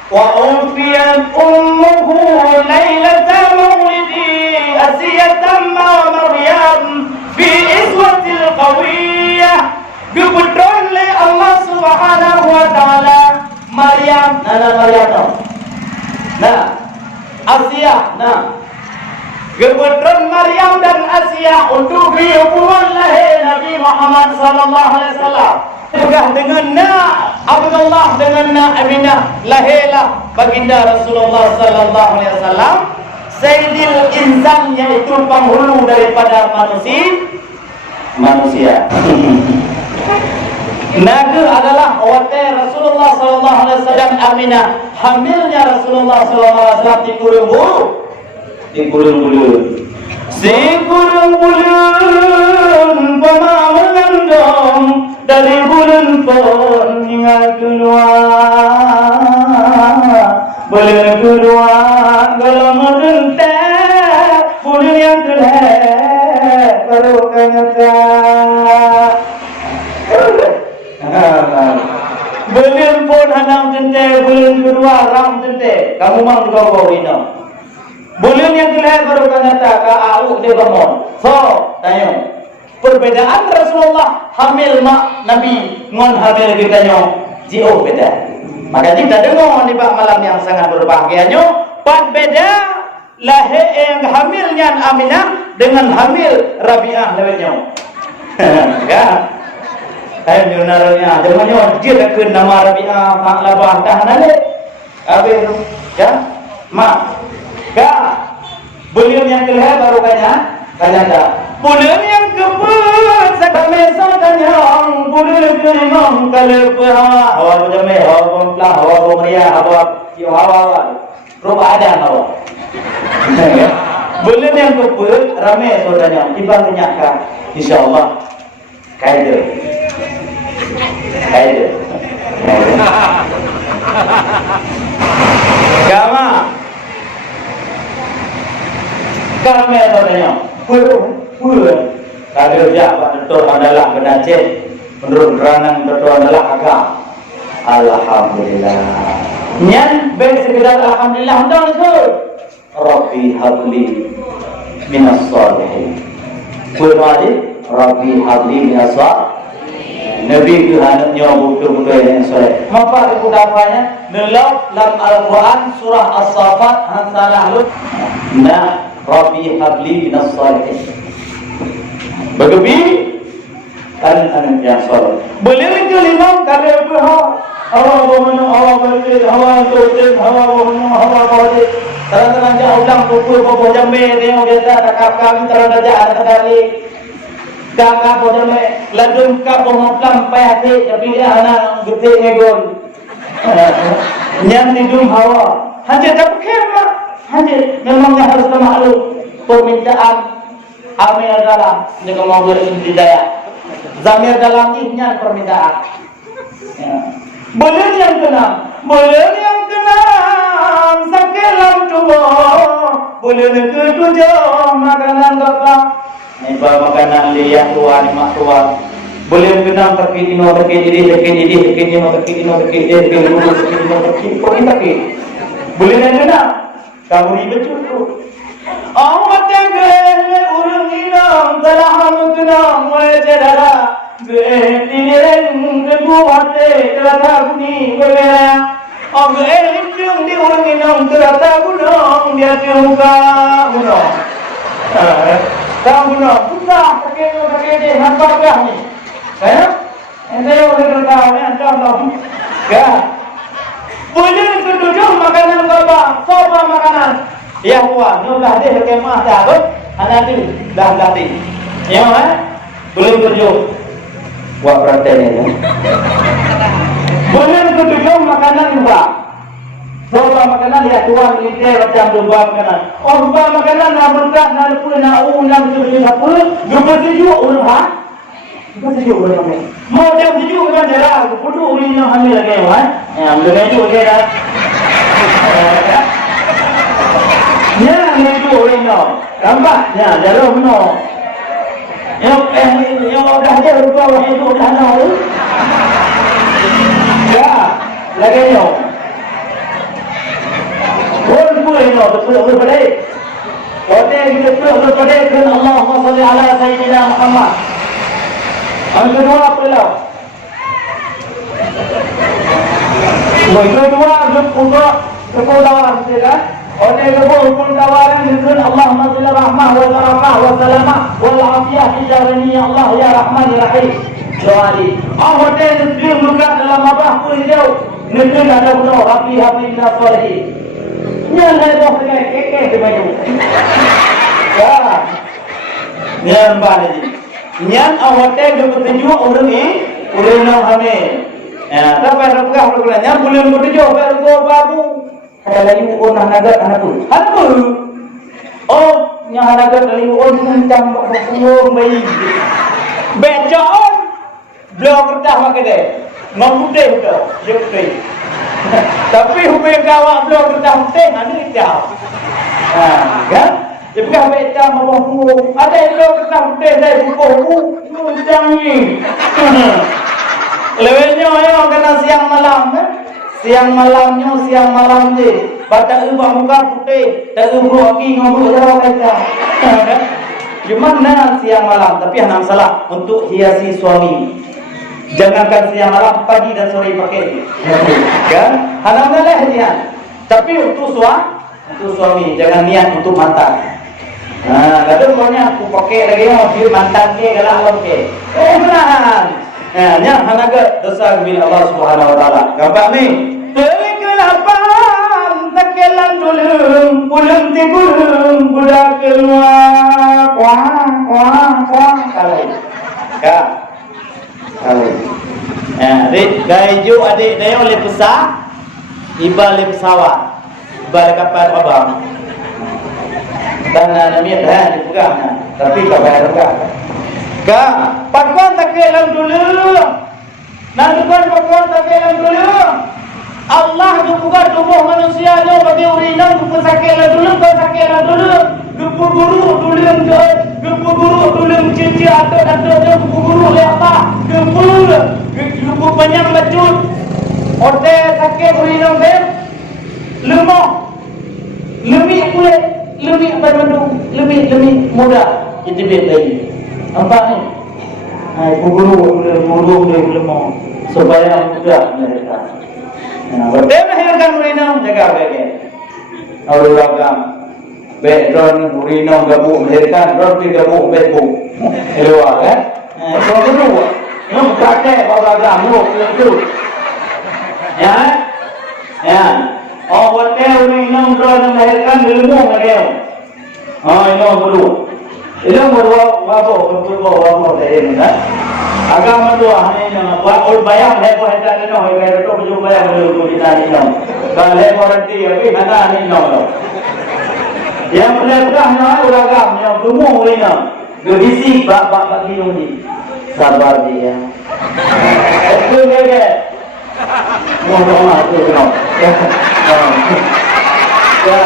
Wa ufiyat ummuhu lailata mawlidi asiyatan ma Maryam fi iswatil qawiyah. Dibutron oleh Allah Subhanahu wa taala Maryam, Asia, Dibutron Maryam dan Asia untuk hubungan lahir Nabi Muhammad sallallahu alaihi wasallam. Juga dengan Abdullah dengan Aminah lahirlah baginda Rasulullah sallallahu alaihi wasallam, Sayyidil Insan yaitu penghulu daripada manusia. Naga adalah watai Rasulullah sallallahu alaihi wasallam Aminah, hamilnya Rasulullah sallallahu alaihi wasallam di kurung-bulun. Si kurung-bulun pernah mengandung dari bulun pun hingga bulun kedua kalau mendentar bulun yang kedua baru kata belum pun hanam tente belum kedua ram tente kamu mang kau ini belum yang kelihatan baru kata au de bangun tanya perbedaan Rasulullah hamil mak Nabi ngon hamil kita jio beda maka kita dengar di malam yang sangat berbahagianya pat beda lahir yang hamilnya Aminah dengan hamil Rabi'ah lewatnya ya saya nyunarnya jamannya dia dah kena nama Rabi'ah mak labah tahan ale habis ya mak beliau yang kelihatan baru kanya dah beliau yang kebut sekamesa tanya Pura ke imam kalau hawa berjamai, hawa berpelah, hawa bermeriah, hawa roba ada hawa. Boleh yang keput, ramai saudaranya, timbang kenyakkan, insyaAllah, kaida. Gama, ramai saudaranya, pura, kada jawab betul adalah benacet, menurut keterangan betul adalah agak. Alhamdulillah. Nyan baik sekedar alhamdulillah hendang tu. Rabbi habli minas salihin. Kuali Rabbi habli minas salihin. Nabi Tuhan nyawa betul-betul yang soleh. Apa keutamannya? Dalam Al-Quran surah As-Saffat salah lu. Nah, Rabbi habli minas salihin. Bagaimana? Anak yang soleh. Boleh itu lima kali apa? Hawa bohong, hawa balik, hawa tujuh, hawa bohong, hawa balik. Terang-terang jauh ulang pukul bohong jambe tengok biasa tak kami terang aja ada kali. Kakak bohong jambe, ladung kap bohong lampai hati tapi dia anak gede ngegol. Yang hidung hawa. Hanya tak kema. Hanya memangnya harus termaklum permintaan amil dalam dengan mau beridaya. Zamir dalam ihnya permintaan. Ya. Boleh yang kena, sakelam coba. Boleh ketujuh makanan apa? Nipa makanan liang tuan, mak tuan. Boleh kena terkini, boleh kena. Kamu ribet cukup. Awak jangan urung inam telah mengenang wajah Getiren kebuate terata kuni berbeda. Ang eling di urung inam terata gunung dia juga gunung. Tahu gunung, sudah pakai deh nampak dah ni. Ente orang tahu ni anda tahu. Ya. Boleh ketujuh makanan apa? Soba makanan. Ya puan, ni dah deh kemah dah tu. Anak tu dah latih. Ya boleh ketujuh. Buat perhatian ini. Boleh ketujuh makanan juga. Soba makanan ya tuan militer macam dua makanan. Oh dua makanan nak berkat nak lupa nak nak betul-betul apa? Lupa sejuk orang. Lupa sejuk orang. Mau jam sejuk kan jarak. Putu orang nak hamil lagi kan? Ya boleh sejuk ke dah. Ya sejuk orang nak. Nampak? Ya jarak benar. Yang dah ada rupa orang itu dah tahu. Ya, lagi ni. Pun ini betul balik. Hotel kita betul balik dengan Allahumma salli ala sayyidina Muhammad. Yang kedua apa lah? Yang kedua untuk kepulauan kita. Oleh kebun tawaran dengan Allahumma salli rahmah wa barakah wa salamah wal afiyah hijarani ya Allah ya Rahman ya Rahim. Doali. Allah dan dia bukan dalam abah pun jauh. Negeri ada benar Rabbi habli minas salihin. Yang lain dah dengan kekek di baju. Ya. Yang balik. Yang awak tengok petunjuk orang ni, orang nak hamil. Ya, tapi rapkah perkara boleh petunjuk baru babu. Ada lagi orang naga anak tu. Anak tu. Oh, yang naga lagi orang macam burung bayi. Becon. Belum kertas makan dia. Mengutih tu. Dia putih. Tapi hubung kawak belum kertas putih. Ada hitam. Kan? Dia bukan ambil hitam bawah burung. Ada yang belum kertas putih. Saya bukuh. Itu hitam ni. Lebihnya orang kena siang malam. Siang malam je. Baca ubah muka putih. Tak ubah lagi ngobrol jauh kata. Gimana siang malam? Tapi yang salah untuk hiasi suami. Jangankan siang malam, pagi dan sore pakai. Kan? Alhamdulillah dia. Tapi untuk suami jangan niat untuk mantan. Kadang banyak aku pakai lagi dia mantan ke galak ke. Benar. Yang hanaga dosa bil Allah Subhanahu wa taala. Gampak ni. Kelapan tekelan dulung pulang tigulung budak keluar. Wah. Kalau. Adik gayu adik dia oleh besar, iba oleh pesawat, iba oleh kapal abang. Tanah namanya dah dipegang, tapi kapal pegang. Kak, pakuan tak kelam dulu. Nandukan pakuan tak kelam dulu. Allah juga tubuh manusia dia bagi urinam kupu sakitlah dulu, kau sakitlah dulu. Kupu guru dulu yang kupu guru dulu yang cici atau dia kupu guru le apa? Kupu panjang bacut. Ote sakit urinam dia. Lebih kulit, lebih berbentuk, lebih mudah. Itu lagi. Nampak ni? Kupu guru lemah supaya mudah mereka. Betul melahirkan urinam jaga baik. Kalau ragam, background urinam gabung melahirkan, roti gabung backbone. Elok kan? Kalau dulu, nak praktek ragam, itu. Ya. Oh, betul urinam drone melahirkan ilmu mereka. Ilmu dulu. Ilmu baru dari mana? Agama tu hanya nama buat orang bayar lepas hendak ni noh, lepas tu baju bayar baju kita ni noh. Kalau lepas nanti tapi mana ni noh. Yang lepas noh orang agam yang semua ni noh. Gedisi bak bagi ni. Sabar dia. Itu ke? Mohon tu noh. Ya.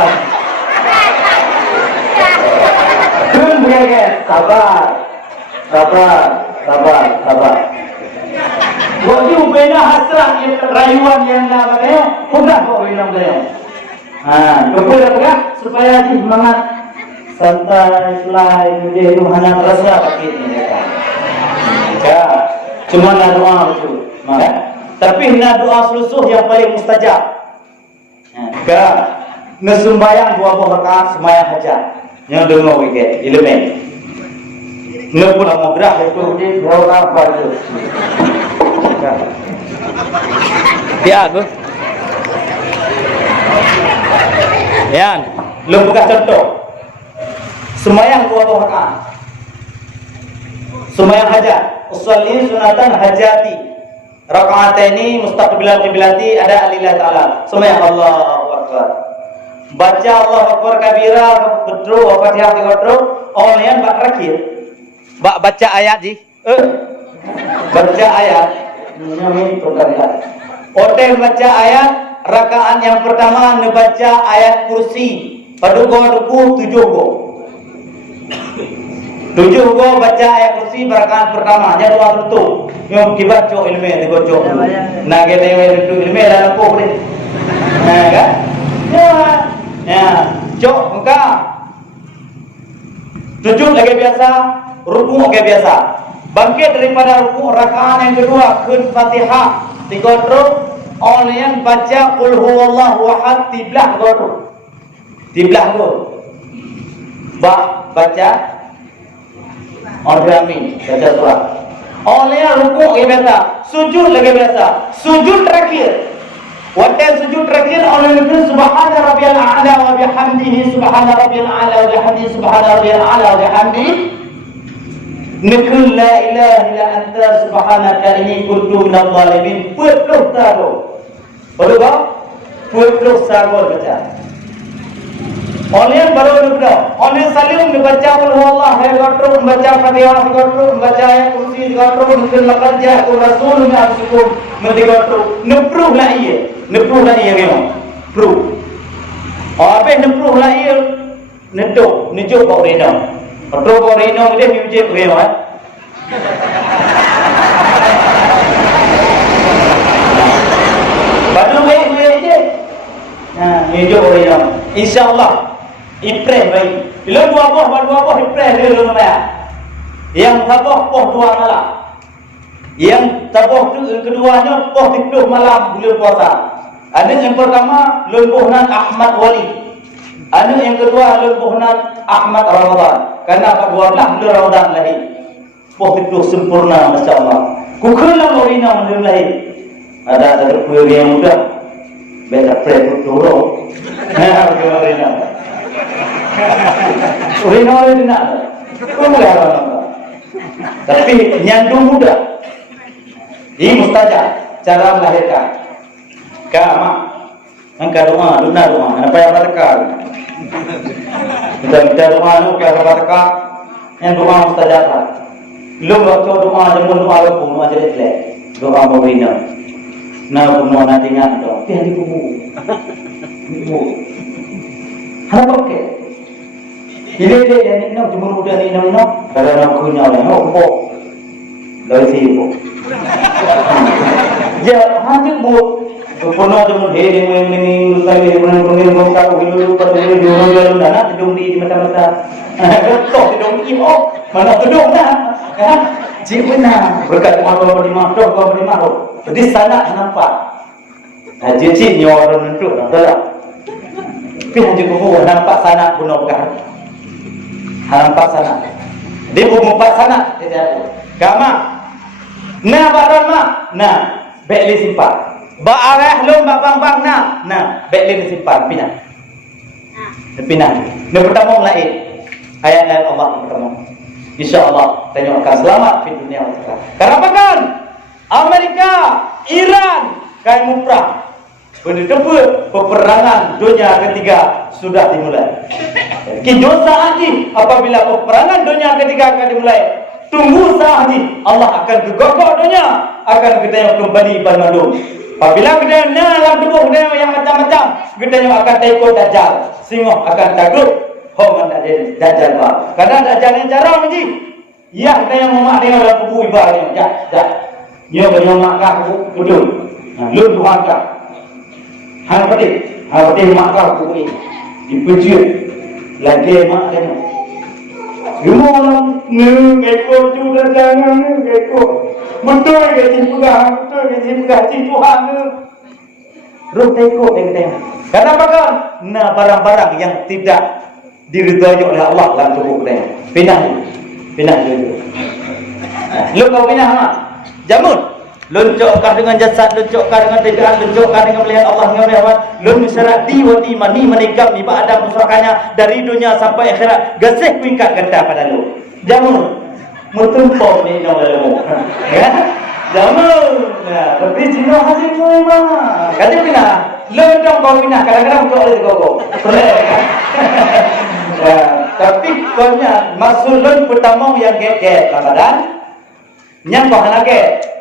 Kun ke? Sabar. Waktu bina hasrat rayuan yang nak katanya, sudah kau bina beliau. Kepada apa? Supaya semangat santai, fly, dia itu hanya terasa pakai ini. Ya, cuma nak doa betul. Tapi nak doa selusuh yang paling mustajab. Nesumbayang 2 rakaat sembahyang hajat. Yang dengar wiket, elemen. Nggak pun mau gerak itu dia orang apa itu? Dia tu. Yan, lu buka contoh. Sembahyang 2 rakaat. Sembahyang hajat. Usolli sunatan hajati. Rakaataini mustaqbilal qiblati ada lillah taala. Sembahyang Allahu akbar. Baca Allahu akbar kabira, betul, Fatihah 3 rakaat. Online bak terakhir. Baca ayat ji. Baca ayat. Ini perkara. Hotel baca ayat. Rakaat yang pertama membaca ayat kursi. Paduka ruku 7 go. 7 go baca ayat kursi rakaat pertama. Nya doa tutup. Yang dibaca ilmu digocok. Nage dewe itu ilmu dalam ko ni. Kan? Ya. Cok muka. Sujud lagi biasa. Ruku kayak biasa. Bangkit daripada ruku rakaat yang kedua kun Fatihah 3 rakaat online baca qul huwallahu ahad tiblah go. Tiblah go. Baca amin baca surah. Online ruku kayak biasa, sujud lagi biasa. Sujud terakhir. Waktu sujud terakhir online itu subhana rabbiyal a'la wa bihamdihi subhana rabbiyal a'la wa bihamdihi subhana rabbiyal a'la wa bihamdihi Nikul la ilaha illa anta subhanaka inni kuntu minadh dhalimin. 20 tahun. Betul tak? 20 tahun baca. Online baru betul. Online saling membaca qul huwallahu ahad, membaca Fatihah 3 membaca ayat kursi 3 mungkin laqad ja'akum rasulun min anfusikum 3 nepruh lah ia. Nepruh lah ia kena. Pruh. Apa nepruh lah ia? Nedok, nijuk kau rena. Atau kau rena dia mujib kena. Baru baik je. Nijuk rena. Insya-Allah Ipreh baik. Bila dua buah ipreh dia lu namanya. Yang tabah poh 2 malam. Yang tabah keduanya poh 10 malam bulan puasa. Ada yang pertama lembuhnan Ahmad Wali. Ada yang kedua lembuhnan Ahmad Ramadan. Karena 12 bulan Ramadan lahir. Poh 10 sempurna masya-Allah. Kukulah orina belum lahir. Ada kuih yang muda. Beda pre turun. Orina. Urino ini nak, tapi nyandung muda. Ini mustajab cara melahirkan. Mak, angkat doa, apa yang berkah? Kita doa nu ke berkah, yang doa mustajab. Belum waktu doa jamun doa pun doa jadi jelek. Doa mawina. Nah pun nak tinggal tu, tiada kubu. Apa ke? Ini dia ni nak cuma muda ni nak kalau nak kunyah lah, nak apa? Dari sini. Ya, hanya bu. Puno cuma heri ni sekali mengenai muka bilu pada bilu jalan dana tidung di mata-mata. Betul tidung di mana tidung dah. Cik benar berkat Allah beri makhluk. Jadi sana nampak. Cik nyorang nentu dah. Tapi hanya kubu nampak sana punokah. Nampak sana. Dia mumpat sana. Kama. Nah baran mak. Nah, beli simpan. Ba'arah lum bang nah beklin simpan pindah ni pertama lain ayat Allah pertama insyaallah tanya akan selamat di dunia akhirat. Kenapa kan Amerika Iran kai muprah berdebut peperangan dunia ketiga sudah dimulai. Dosa haji apabila peperangan dunia ketiga akan dimulai, tunggu sahih Allah akan gegogok dunia, akan kita kembali bandung. Apabila kita dalam tubuh kita yang macam-macam, kita yang akan ikut dajjal, singoh akan takut, hong anda jadi dajjal bah. Karena dajjal yang jarang ni, ya kita yang memak dengan dalam tubuh ibadah ni, jat. Dia bermakah kudung, lu Tuhan kah? Hang pati makah tubuh ini, dipejut, lagi mak dia. Rumah ngekor juga jangan ngekor. Betul ke simpegah, cik Tuhan ke? Ruh tekok dia kata. Kenapa kan? Nah barang-barang yang tidak diridhai oleh Allah dalam tubuh kita. Pindah dulu. Lu kau pindah mak? Jamun. Luncukkan dengan jasad, luncukkan dengan tegaan, luncukkan dengan melihat Allah dengan melihat lun musyarat diwati mani menikam ibadah musyarakatnya dari dunia sampai akhirat. Gasih kuikat genta pada lu. Jamun. Mutumpau ni nak lalu. Ya? Jamun. Ya, tapi jino hasil semua. Kata pindah. Lendong kau pindah kadang-kadang kau ada kau. Ya, tapi kau nya maksud lun pertama yang get Ramadan. Yang kau nak get.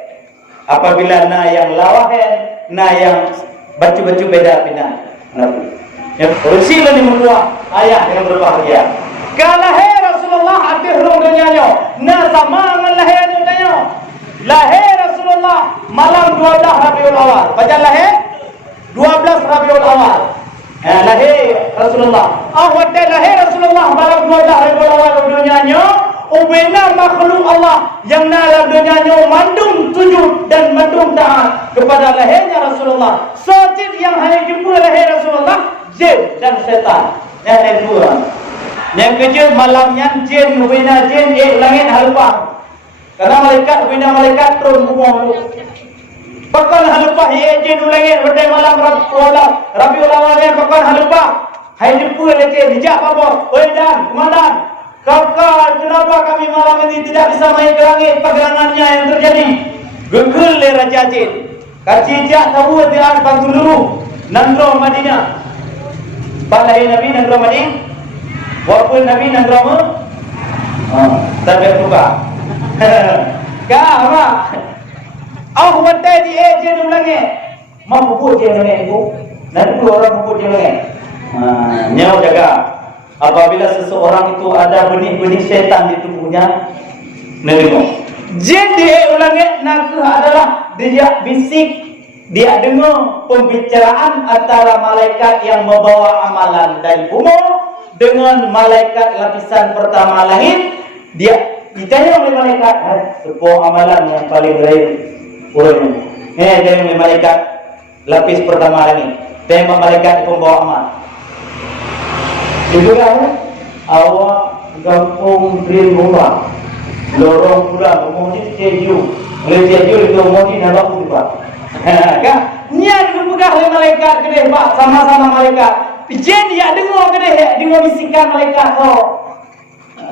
Apabila na yang lawahan, na yang baju-baju beda pindah. Yang bersih ni menua ayah yang berbahagia. Kalahir Rasulullah hati hurung dunyanya. Na sama dengan lahir dunyanya. Lahir Rasulullah malam 12 Rabiul Awal. Baca lahir 12 Rabiul Awal. Lahir Rasulullah. Waktu lahir Rasulullah malam 12 Rabiul Awal dunyanya. Ubena makhluk Allah yang dalam dunianya mandung sujud dan mandung taat kepada lahirnya Rasulullah. Sejid yang hanya jumpa lahir Rasulullah, jin dan setan. Yang kedua, yang kejut malamnya jin, ubena jin, langit halupah. Karena malaikat turun kumau. Pakan halupah jin langit pada malam Rabiul Awal pakan halupah. Hai jumpa lagi dijak apa? Oi dan komandan. Kakak, kenapa kami malam ini tidak bisa main ke langit pergerangannya yang terjadi? Gegel le Raja Jin. Kacijak tahu dia bantu dulu. Nandro Madinah. Balai Nabi Nandro Madinah. Walaupun Nabi Nandro sampai buka. Kama. Aku wantai di Jin langit. Mau buat Jin langit itu. Nanti orang buat Jin langit. Nyawa jaga. Apabila seseorang itu ada benih-benih syaitan di tubuhnya, nerima. Jin dia ulangnya nak adalah dia bisik, dia dengar pembicaraan antara malaikat yang membawa amalan dari bumi dengan malaikat lapisan pertama langit. Dia ditanya oleh malaikat, sebuah amalan yang paling lain. Dia oleh malaikat lapis pertama langit. Tembak malaikat pembawa amal. Juga awak kampung Green Rumah lorong pula memohon Jeju oleh Jeju itu memohon nampak pula kan niat dipegang oleh malaikat kedeh pak sama-sama malaikat jin dia dengar kedeh dengar bisikan malaikat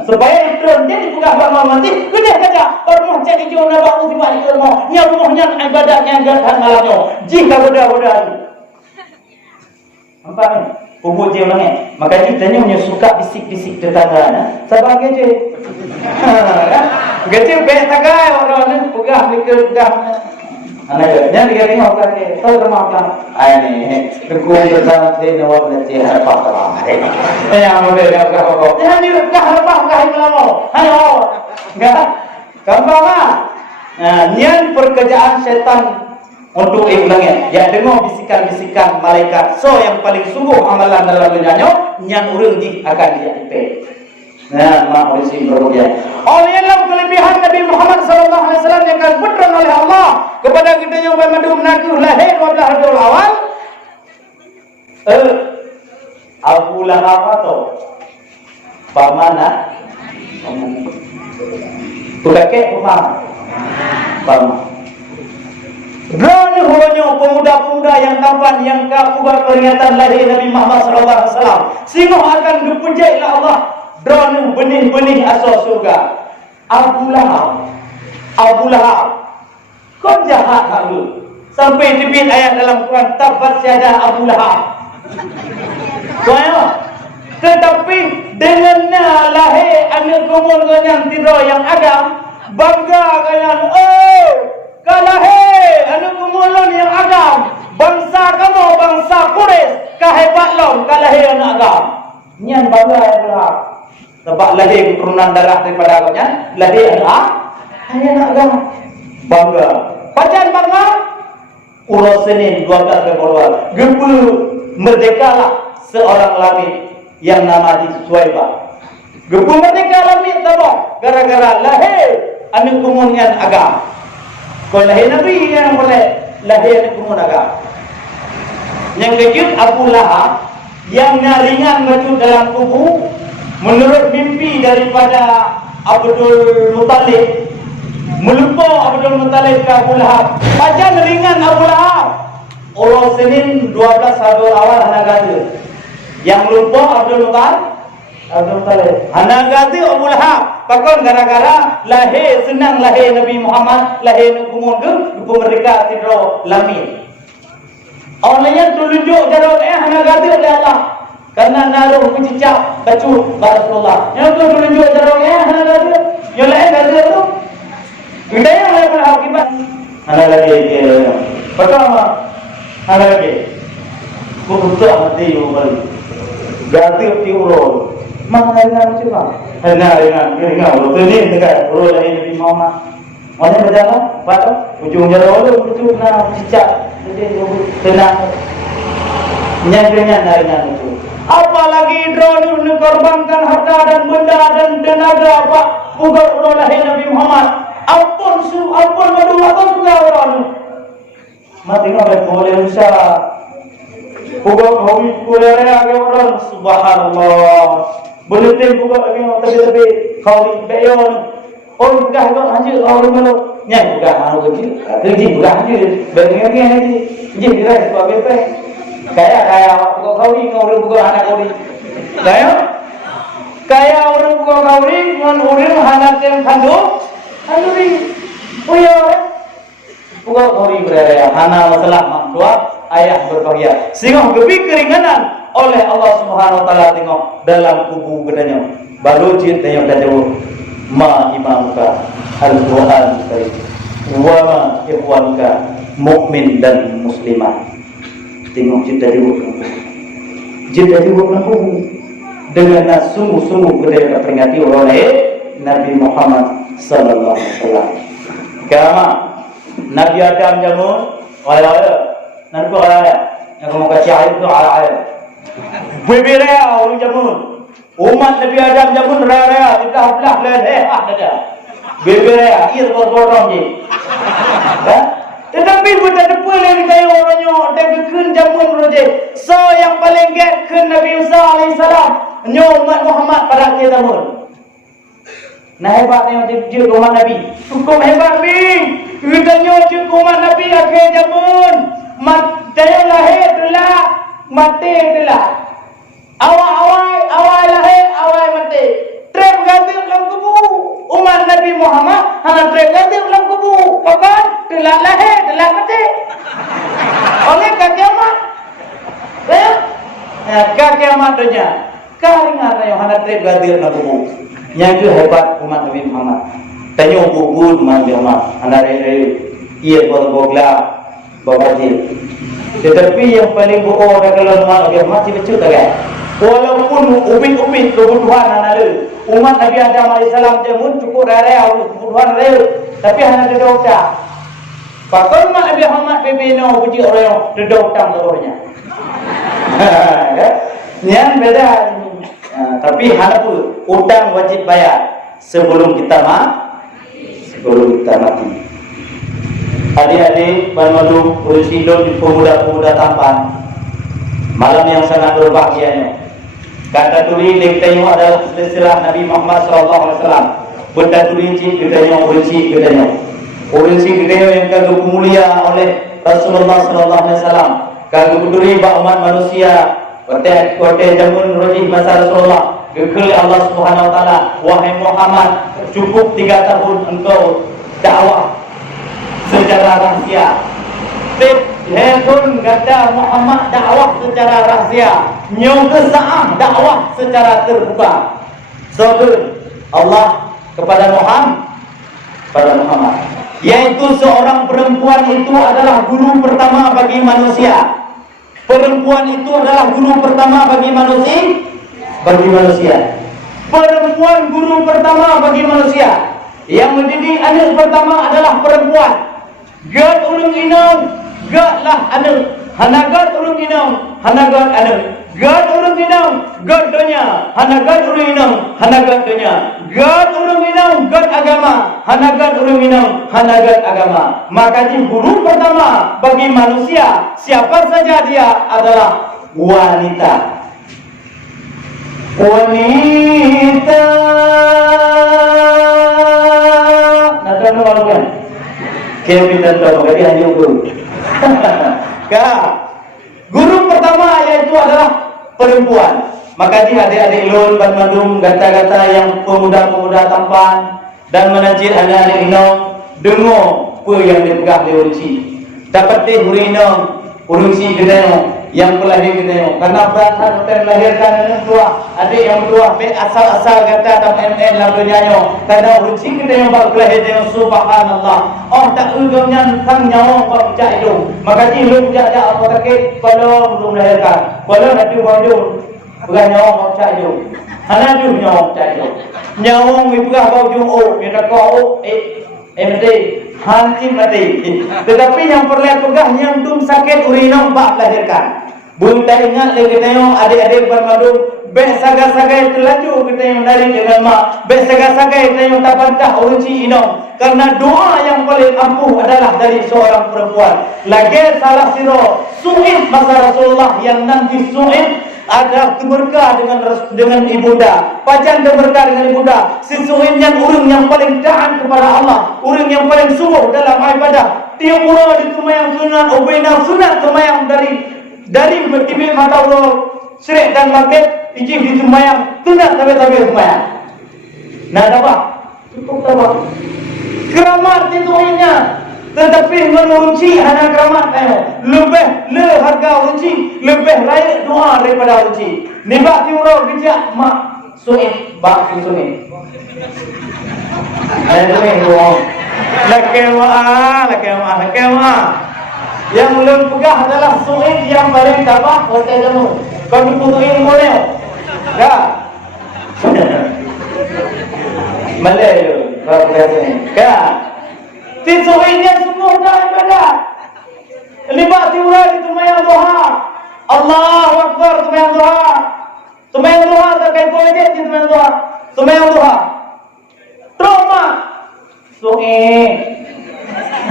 Supaya itu jadi bukan bangga mati. Kena saja rumah jadi jauh nak bangun siapa di rumah. Nya rumahnya ibadahnya gak malamnya. Jika beda-beda. Nampak ni? Pupuk je orang ni. Maka kitanya punya suka bisik-bisik tetangga na. Sebagai je. Kecil baik tagai orang ni. Pegah pegang. Anak dia dia tengok kaki. Tahu rumah kan? Ini kekung bersama dia nawab nanti apa apa. Yang boleh dia kau. Yang ni apa kah lama. Hayo. Enggak. Gampang ah. Nian pekerjaan setan untuk ulangnya. Ya dengar bisikan-bisikan malaikat. So yang paling sungguh amalan dalam dunianya nian urang di akan diape. Nah, mak oleh si berbahagia. Oleh dalam kelebihan Nabi Muhammad sallallahu alaihi wasallam yang akan putra oleh Allah kepada kita yang bermadu menaguh lahir 12 Rabiul Awal. Abu Lahab atau pamana? Tukake pamana. Pamana. Berani hanya pemuda-pemuda yang tampan yang buat peringatan lahir Nabi Muhammad sallallahu alaihi wasallam. Sehingga akan dipuji oleh Allah. Drone benih-benih asal surga. Abu Lahab. Kau jahat halu. Sampai dibit ayat dalam Quran tabat syada Abu Lahab. Tetapi dengan lahir anak kumul yang tidur yang agam bangga kalian. Kalahir anak kumul yang agam bangsa kamu bangsa Quraisy kahebat lom kalahir anak agam. Nyan bangga Abu Lahab. Sebab lahir keturunan darah daripada agaknya, lahir hanya nak agama. Bangga. Bacaan bangga, Urus Senin 12 Februari. Gempa merdekalah seorang lamit yang nama di Suwaibah. Gempa merdeka lamit tahu gara-gara lahir anak kumungan agama. Kalau lahir Nabi yang boleh lahir anak kumun agama. Yang kejut Abu Lahab yang ringan maju dalam tubuh. Menurut mimpi daripada Abdul Muttalib, melupa Abdul Muttalib ke Abu Lahab. Macam ringan Abu Lahab. Orang Senin 12 Rabiul Awal hana kata. Yang lupa Abdul Muttalib. Hana kata Abu Lahab. Pakon gara-gara lahir senang lahir Nabi Muhammad, lahir Nabi Muhammad ke mereka tidur lamit. Olehnya tunjuk jalan hana kata oleh Allah. Karena naruh kucicak bacut Rasulullah. Yang tu tunjuk jarangnya ada tu. Yang lain ada tu. Kita yang lain pun akibat. Ada lagi dia. Pertama ada lagi. Kutuk hati orang. Ganti tiurul. Mana dengan macam mana? Dengan orang ni dekat urul lain Nabi Muhammad. Mana berjalan? Pada ujung jalan tu kena kucicak. Jadi tenang. Nyanyian dengan itu. Apalagi drone dikorbankan harta dan benda dan tenaga apa bukan orang lahir Nabi Muhammad. Ampun berdua tu juga orang. Mati nak boleh usaha. Bukan hobi boleh lagi orang. Subhanallah. Boleh tem bukan lagi tapi hobi bayon. Oh bukan kau haji orang mana? Nya bukan malu kecil. Kerja bukan haji. Bagaimana haji? Haji dia sebab apa? Kaya kau ni orang bukan anak kau ni. Kaya orang bukan kau ni, orang anak yang kandung ni. Oh ya, bukan kau ni beraya. Anak masalah mak tua, ayah berbahagia. Sehingga lebih keringanan oleh Allah Subhanahu Wa Taala tengok dalam kubu gedanya. Baru jin tengok dah jauh. Ma imamuka al-Quran Karim. Wa ma ikhwanuka mukmin dan muslimah. Tengok cinta juga menghubung dengan sungguh-sungguh kita peringati orang lain Nabi Muhammad sallallahu alaihi wasallam. Kama Nabi Adam jamun oleh nanti oleh yang kamu kasih air itu air. Berbeza orang jamun. Umat Nabi Adam jamun raya kita belah ada. Berbeza ia orang je. Tetapi bukan depan lagi kaya orangnya dan kekun jamun roje. So yang paling get ke Nabi Musa alaihissalam nyo umat Muhammad pada akhir zaman. Nah hebatnya dia umat Nabi. Hukum hebat ni. Kita nyo umat Nabi akhir zaman. Daya lahir telah mati telah. Awal lahir awal mati. Trip ganti kiamat dunia. Karingan yang hana trip gadir na bubu. Yang itu hebat umat Nabi Muhammad. Tanya bubu Nabi Muhammad. Hana re ia berbogla babajir. Tetapi yang paling bohong adalah umat Nabi Muhammad betul tak kan? Walaupun ubit-ubit kebutuhan hana ada. Umat Nabi Adam AS jemun cukup raya kebutuhan raya. Tapi hana ada dosa. Pakar umat Nabi Muhammad bebeno puji orang dedok tang telurnya. Yang beda. Tapi hana pun utang wajib bayar sebelum kita mati. Adik-adik Banmalu Urusidon di pemuda-pemuda tampan, malam yang sangat berbahagianya. Kata tuli lektayo adalah silsilah Nabi Muhammad SAW. Benda tuli cik getanya urusi getanya. Urusi getanya yang kagum mulia oleh Rasulullah SAW. Kagum tuli ba umat manusia. Kote jamun rojih masa Rasulullah. Gekali Allah Subhanahu Wa Taala. Wahai Muhammad, cukup 3 tahun engkau dakwah secara rahsia. Hekun kata Muhammad dakwah secara rahsia. Nyong kesaah dakwah secara terbuka. Sebab Allah kepada Muhammad. Yaitu seorang perempuan itu adalah guru pertama bagi manusia. Perempuan itu adalah guru pertama bagi manusia. Perempuan guru pertama bagi manusia. Yang mendidik anak pertama adalah perempuan. Gad ulung inang, gadlah anak. Hanagat ulung inang, hanagat anak. Gad ulung inang, gad dunia. Hanagat ulung inang, hanagat dunia. Gad ulung inang, gad agama. Hanagat ulung inang, hanagat agama. Maka di guru pertama bagi manusia, siapa saja dia adalah wanita. Wanita. Nada malu kan? Kaya kita tahu kali hanya guru. Guru pertama yaitu adalah perempuan. Maka dia adik-adik lon Bandung gata-gata yang pemuda-pemuda tampan dan menajir anak-anak inong dengar apa yang dipegang di urusi. Dapat teh urinong urusi gedeno yang pelahir gedeno. Karena beratan hotel melahirkan anak tua, adik yang tua be asal-asal kata tam MN lalunya nyo. Karena urusi gedeno bak pelahir gedeno subhanallah. Oh tak ugomnya tang nyawa bak cak itu. Maka ji lu jak apa sakit kalau belum melahirkan. Kalau nanti wajib bukan nyawa bak cak itu. Hana ju nyawa cak itu. Nyawa ibugah bau ju oh, minta kau mati hanti mati. Tetapi yang perlu pegang yang tum sakit urinong bak melahirkan. Bunta ingat lagi tengok adik-adik bermadu bek saga-saga itu laju kita yang dari dengan mak. Bek saga-saga itu yang tak pantah urusi inong. Karena doa yang paling ampuh adalah dari seorang perempuan. Lagi salah siro su'id masa Rasulullah yang nanti su'id ada berkah dengan ibunda. Pajan berkah dengan ibunda. Si su'id yang urang yang paling taat kepada Allah, urang yang paling sungguh dalam ibadah. Tiap orang di tumayang sunat, ubainah sunat tumayang dari bertibik mata Allah syirik dan maghrib ijib di tumayang tunat tabi-tabi tumayang. Nah apa? Cukup apa? Keramat itu ini. Tetapi mengunci hanya keramat lebih harga unci, lebih layak doa daripada unci. Nibak tiuro bijak mak suit bak suit. Aduh doa. Lakewa. Yang belum pegah adalah suit yang paling tabah hotel jamu. Kau diputuin boleh? Dah. Malay kalau ni. Tisuinnya semua dalam ibadah. Libat tiura di tumayang doha. Allahu Akbar tumayang doha. Tumayang doha terkait politik di tumayang doha. Tumayang doha. Trauma. Sungi.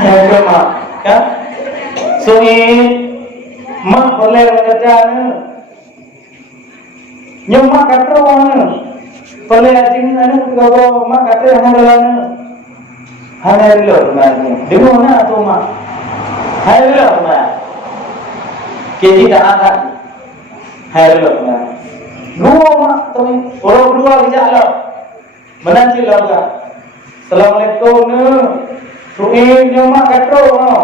Trauma. Kan? Sungi. Mak boleh bekerja ni. Nyumak kata orang. Boleh ajing ni kalau mak kata yang ada ni. Hai lo macam di mana tu mak? Hai lo mak. Kita tak ada. Hai lo mak. Dua mak tu ni. Orang dua bijak lo. Menanti lo kan. Assalamualaikum ni. Suin je mak kata no.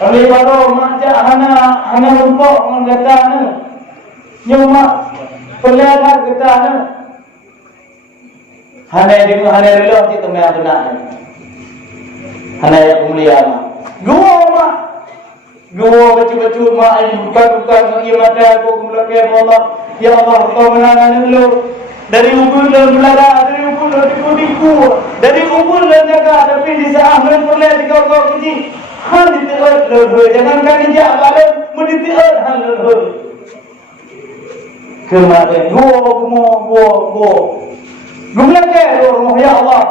Kali baru mak jak hana lumpuk dengan kata ni. Nyo mak Pelihara kita ni. Hanai dengan hanai relok cik temui aku nak. Hanai yang mulia mak. Gua mak. Gua baca-baca mak ini bukan-bukan ia mata aku kemulakan Allah. Ya Allah kau menangan lu. Dari ubul dan belara, dari ubul dan diku-diku, dari ubul dan jaga, tapi di saat perlihat di kau kecil. Han ditiut lho, jangankan dia balan menditiut han lho. Kemarin gua gumlake rumah ya Allah.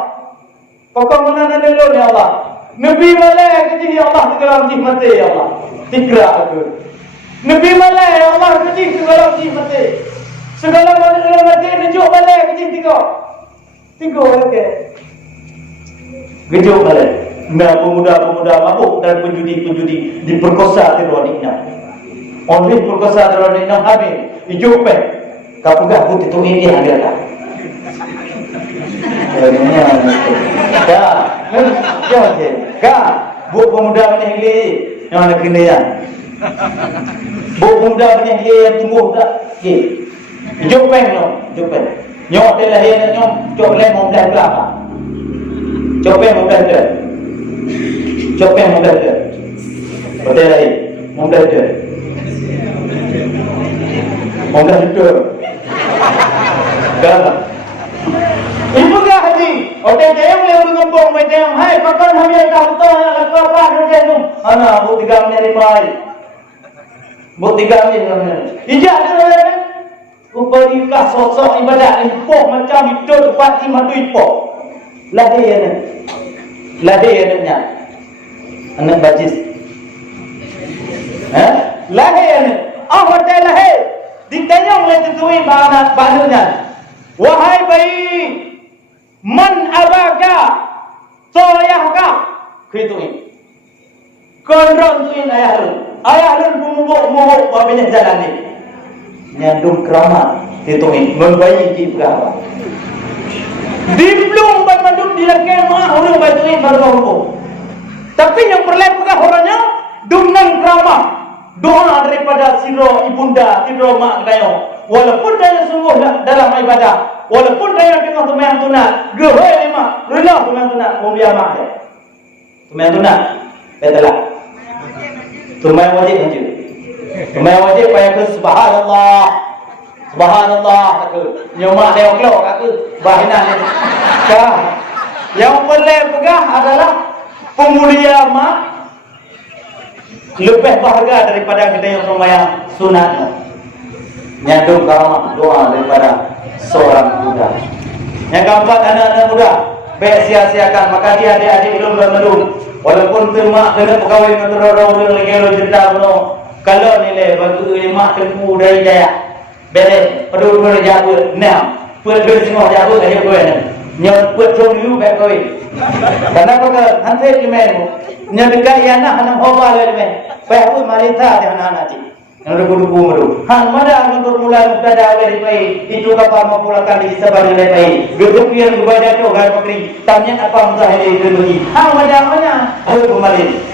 Kau mana lho ya Allah. Nabi malai kecil ya Allah dalam mati ya Allah. Tikra aku. Nabi malai ya Allah kecil dalam mati. Segala manusia mati nejuk malai kecil tiga. Tiga okey. Gejuk malai. Pemuda-pemuda mabuk dan penjudi-penjudi diperkosa di luar nikah. Oleh perkosa di luar nikah habis. Ijuk pek. Kau pegang putih tu ini ada tak? Kak, buat pemuda menihli yang nak kena ya. Buat pemuda menihli yang tumbuh tak? Ijuk pek no, ijuk pek. Nyok telah yang nyok cok lem mudah berapa? Cok pek mudah tu. Cok yang mudah tu. Betul lagi. Mudah tu. Mudah tu. Kan? Ibu ke haji? Oke, dia boleh mengompong macam, hai, pakai hamil dah betul, nak apa macam tu? Anak, bu 3 menit 5 hari. Bu 3 menit 5 menit. Ijak dia ada. Upayukah sosok ibadat ipoh macam itu tempat imam tu ipoh. Lahir ni. Lahir anaknya. Anak bajis. Lahir ni. Hotel lahir. Ditanya oleh tutuin anak banunya. Wahai bayi, man abaka soyahka. Kituin. Kondron tuin ayah lu. Ayah lu pemubuk babinah jalan ni. Nyandung keramat dituin membayi di berapa. Diplom bandung dilakukan mah orang batuin baru. Tapi yang perlu pegang orangnya dengan keramat. Doa daripada siro ibunda tidro mak dayo. Walaupun dia sungguh dalam ibadah, walaupun dia tengah sembahyang sunat, geroi lima, rela sembahyang sunat, mulia mak dia. Sembahyang sunat, betul. Sembahyang wajib saja. Sembahyang wajib payah ke subhanallah. Subhanallah kata. Nyomak dia kelok kata bahinan ni. Yang boleh pegang adalah pemulia mak lebih bahagia daripada kita yang sembahyang sunat. Nyandung karamah doa daripada seorang budak. Yang keempat, anak-anak muda baik sia-siakan maka dia adik-adik ilmu dan melum. Walaupun temak kena pegawai dengan terorong lagi lo cerita penuh. Kalau nilai batu lima tepu dari jaya. Beres, perlu jaga 6. Puan semua jaga aja gue ni. Nyat puan trong you baik gue. Kenapa ke hantar email? Nyat dekat yana hanam hawa le. Baik pun marita dia anak-anak cik. Yang duku-duku meru. Han mana untuk mulai mubtada oleh baik. Itu kapal mempulakan di sebar oleh baik. Gedupian kepada tu gai pakri. Tanya apa mustahil gedui. Han mana? Ayo kembali.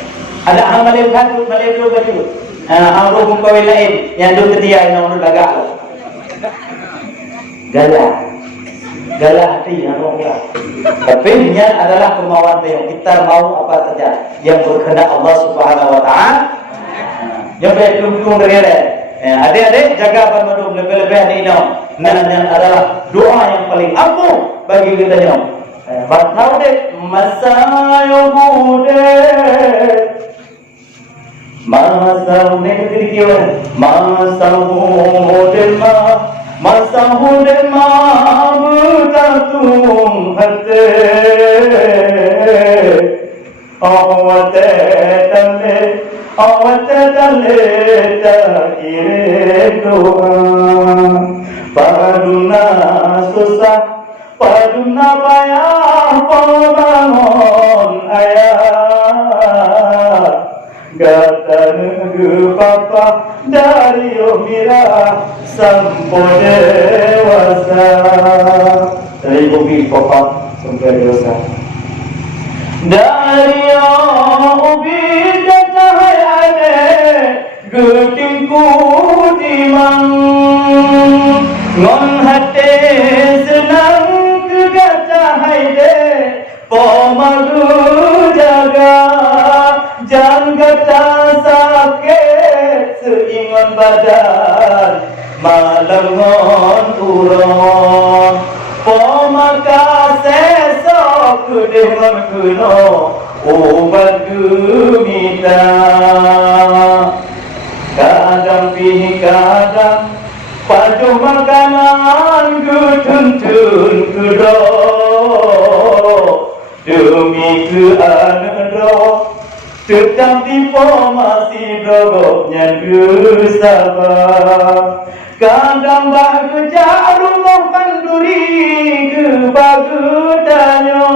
Ada hang malin kan malin tu betul. Hang ru kawin lain yang duk setia yang orang lagak. Galah hati Allah. Tapi niat adalah kemauan yang kita mau apa saja yang berkehendak Allah Subhanahu Wa Taala. Yang baik pelung dari ada. Adik-adik jaga permadum lebih-lebih ni no. Yang adalah doa yang paling ampuh bagi kita ni. Batau dek masa yang muda. Masa muda kira masa muda bergantung hati. Awat tale takire doa paduna susah paduna payah bangun ayah gatan papa dari umira sampai dewasa dari ubi papa sampai dewasa dari ubi getingku timang ngon hati senang kegacahai de pomagu jaga jangan gata sakit seingon badan malam ngon urong pomaka sesok kudemon kuno obat gumita kadang pilih kadang padu makanan kutuntun kudo demi keadaan tetap di masih dogoknya sabar kadang bagu jarum panduri ke bagu danyo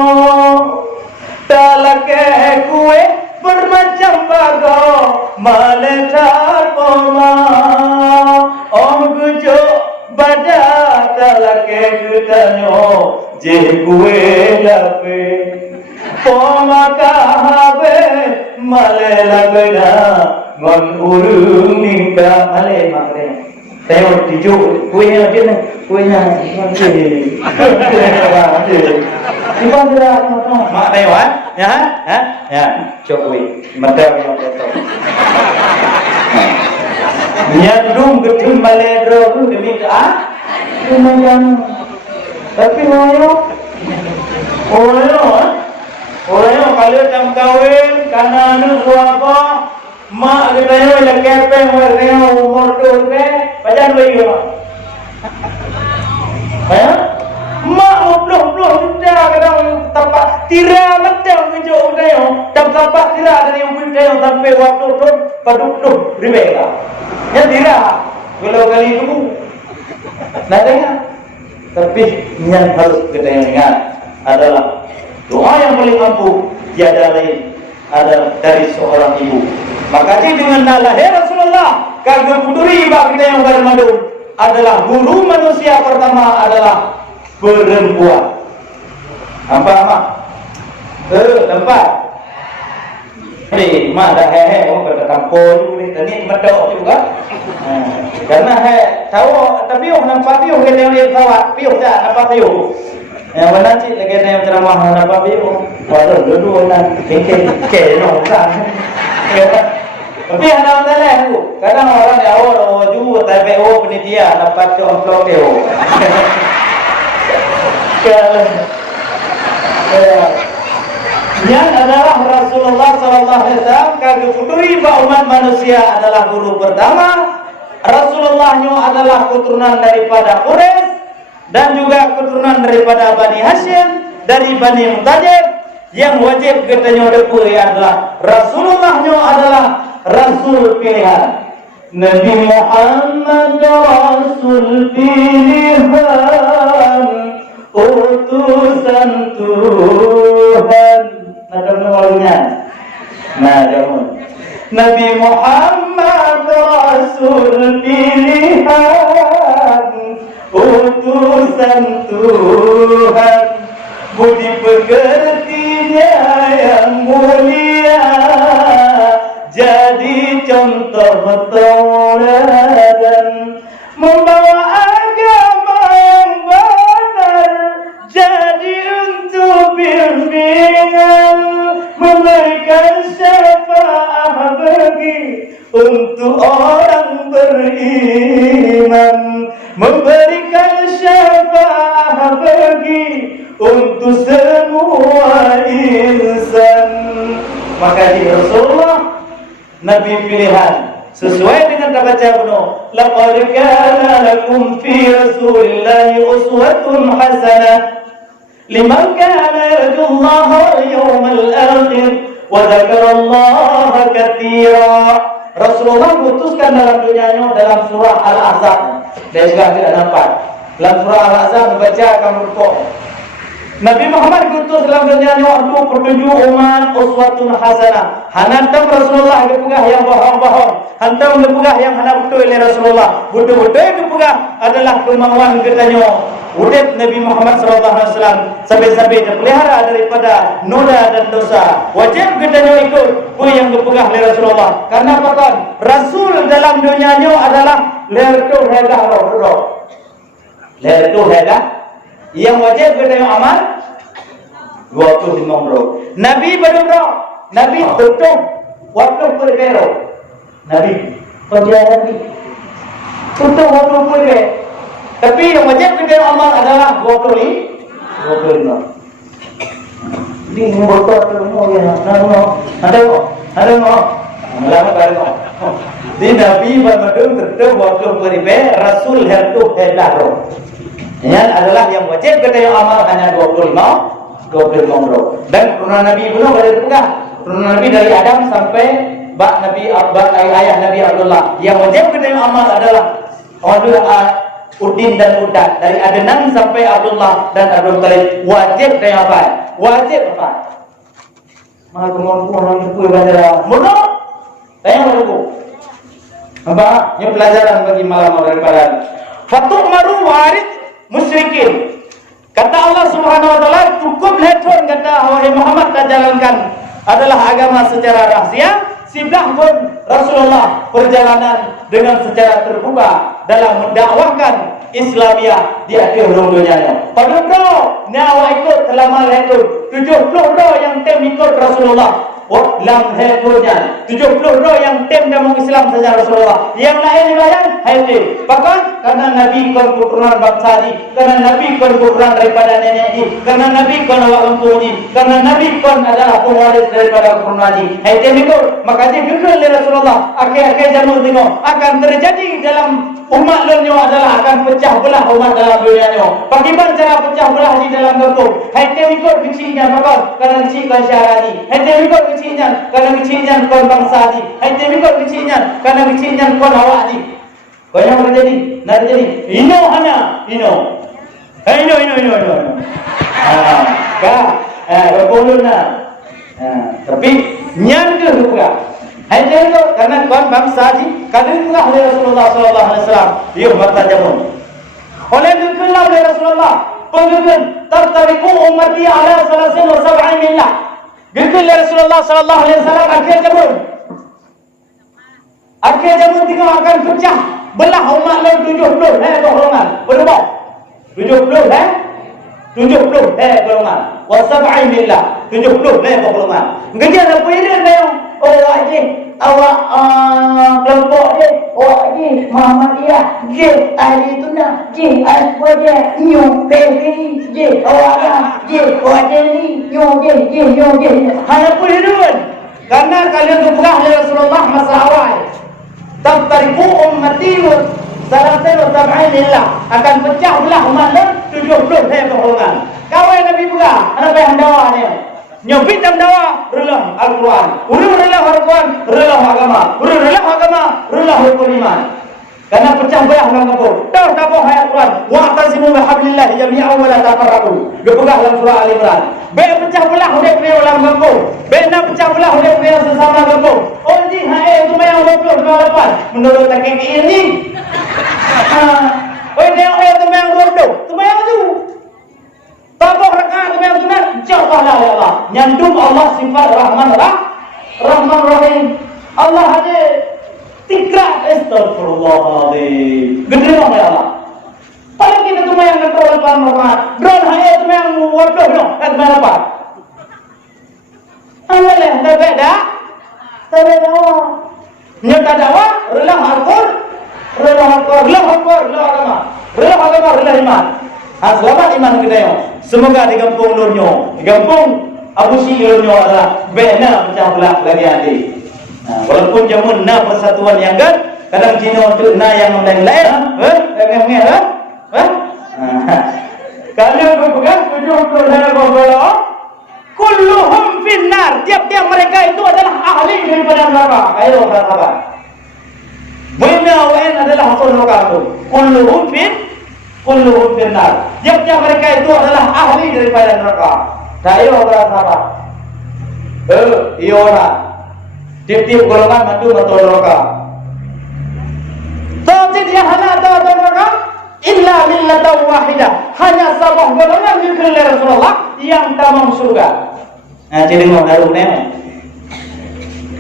talake kue bermacam bago maletar poma om gujo badak talake kudanyo je kue lape poma kahabe male lagena ngon urung ningka male male tengok dijuk kuenya dia ni kuenya ni Iban dia mak tengok ya cok kuih mata yang betul nyandung gedung maledro tu demi ke lumayan tapi oyo kalau jam kahwin karena anu apa mak kita ni lekepeng warna umur tu pajan bayi ya mak belum dah kadang tapak tira macam kerja udah tak tapak tira dari udah sampai waktu tu paduk ribet ya tira kalau kali itu nadanya tapi yang harus kita ingat adalah doa yang paling ampuh tiada lain adalah dari seorang ibu. Maka dengan lahir Rasulullah kagak putri kita yang bermadu adalah guru manusia pertama adalah perempuan. Apa? Tempat. Ni mak dah oh pada kampung ni tadi medok juga. Karena tahu tapi nampak piuh kita yang tahu piuh dah nampak piuh. Yang mana cik lagi yang ceramah nampak piuh. Walau dulu nak ke kan. Tapi ada masalah tu. Kadang orang di awal juga tapi penitia dapat amplop dia. Yang adalah Rasulullah SAW kagak putri umat manusia adalah guru pertama. Rasulullahnya adalah keturunan daripada Quraisy dan juga keturunan daripada Bani Hashim dari Bani Muttalib. Yang wajib katanya depui adalah Rasulullahnya adalah Rasul pilihan. Nabi Muhammad Rasul pilihan, utusan Tuhan. Nabi Muhammad Rasul pilihan, utusan Tuhan. Budi pekertinya yang mulia, jadi contoh tauladan, membawa agama yang benar, jadi untuk bimbingan, memberikan syafaat bagi untuk orang beriman, memberikan syafaat bagi untuk semua insan. Maka di Rasulullah Nabi pilihan sesuai dengan baca bunuh. Laqad kana lakum fi Rasulillahi uswatun hasanah liman kana yarjullaha wal yawmal akhir wa dzakarallaha katsira. Rasulullah diutuskan dalam dunianya dalam surah Al-Ahzab. Dan juga tidak nampak. Dalam surah Al-Ahzab membaca kamu rukuk. Nabi Muhammad diutus dalam dunia waktu pertunjuk umat uswatun hasanah. Hantam Rasulullah kepegah yang bohong-bohong. Hantam kepegah yang hendak betul oleh Rasulullah. Betul-betul kepegah adalah kemauan katanya. Urip Nabi Muhammad SAW sampai-sampai terpelihara daripada noda dan dosa. Wajib katanya ikut apa yang kepegah oleh Rasulullah. Karena apa kan? Rasul dalam dunianya adalah lertuh hedah roh. Lepas tu dah. Yang wajib kita yang amal 25 umrah. Nabi berumrah. Nabi tutup waktu berbero. Nabi perjalanan Nabi tutup waktu berbero. Tapi yang wajib kita yang amal adalah 25. Di botol tu ya. Ada no. Malam baru. Di Nabi bermadum tutup waktu berbero. Rasul itu hedaro. Ini adalah yang wajib kita yang amal hanya 25 umrah. Dan turunan Nabi pun ada juga. Turunan Nabi dari Adam sampai ayah Nabi Abdullah. Yang wajib kita yang amal adalah Udin dan Udat. Dari Adnan sampai Abdullah dan Abdul Talib. Wajib kita yang apa? Wajib apa? Malah kemampuan orang itu baca mudah. Tanya aku. Apa? Ini pelajaran bagi malam daripada Fatuk maru warid musyrikin. Kata Allah Subhanahu wa taala, cukup hetun kata wahai Muhammad dah jalankan adalah agama secara rahsia. Siblah pun Rasulullah perjalanan dengan secara terbuka dalam mendakwahkan Islamiyah di akhir dunianya. Pada bro, nyawa ikut selama hetun 70 bro yang tem ikut Rasulullah. Dalam hidupnya 70 roh yang tem dalam Islam saja Rasulullah. Yang lain hadir. Bahkan karena Nabi kon keturunan bangsa ini, karena Nabi kon keturunan daripada nenek ini, karena Nabi kon awak lempu ini, karena Nabi kon adalah pewaris daripada keturunan ini. Hadir itu maka dia fikir oleh Rasulullah. Akhir-akhir zaman tengok akan terjadi dalam umat dunia adalah akan pecah belah umat dalam dunia ini. Bagaimana cara pecah belah di dalam kampung? Hadir ikut kecilnya maka karena kecilkan syarah ini. Hadir ikut kecilnya karena kecilnya kon bangsa ni. Hadir ikut kecilnya karena kecilnya kon awak ni. Kau yang terjadi, nak terjadi. Ino hana, ino. Ino. Berpuluh na. Tapi nyanda juga. Hadir itu karena kon bangsa ni. Kadang-kadang oleh Rasulullah sallallahu alaihi wasallam. Dia bertanya pun. Oleh dikala oleh Rasulullah. Pengen tattariku ummati ala 73 millah. Dikala Rasulullah sallallahu alaihi wasallam akhir zaman tengok akan pecah belah umat lain 70 golongan. Berapa? 70 golongan. Wa 70 millah. 70 golongan. Kemudian apa ini dia? Awak kelompok dia, awak ni Muhammadiyah, je ahli sunnah, je al-wajah, nyu PBI, je awak je wajah ni, je. Hanya pun hidupan. Karena kalian berperang oleh Rasulullah masa awal. Taftariku ummati salam lillah akan pecah belah umat lain 70 golongan. Kawan Nabi buka, apa yang dakwah ni? Nyobit dalam dakwah rela Al-Quran. Rela Al-Quran, rela agama. Rela hukum iman. Karena pecah belah dalam kampung. Tahu ayat Quran. Wa'tasimu bihablillah jami'an wa la tafarraqu. Dipegang dalam surah Al-Imran. Pecah belah hudud dalam kampung. Nak pecah belah hudud sesama kampung. Oh ji, itu yang 28. Menurut takik ini. Oh dia itu yang 20. Itu yang tu. Tabah rakaat yang sunat, jawablah ya Allah. Nyandung Allah sifat Rahman Rahim. Allah ada tikra astagfirullahaladzim. Gede banget ya Allah. Paling kita tu yang kontrol Rahman. Drone hanya tu yang waduh no. Kat mana apa? Amalnya tak beda. Nyata dakwah, rela Al-Qur'an, rela agama, rela iman. Selamat iman kita yo. Semoga di kampung Lurnyo, di kampung Abu Syih Lurnyo adalah bena pecah belah lagi nanti. Walaupun jamun na persatuan yang kadang Cina tu na yang lain-lain, Kalian berpegang 70 golongan, kulluhum finnar. Tiap-tiap mereka itu adalah ahli daripada neraka. Ayo sahabat. Bina wan adalah hasil neraka itu. Kulluhum finnar. Tiap-tiap mereka itu adalah ahli daripada neraka. Saya orang sahabat. Iya orang. Tiap-tiap golongan masuk neraka. Tapi dia hanya ada neraka illa millatan wahidah. Hanya sabah golongan dikir Rasulullah yang tamam surga. Jadi mau daru nemo.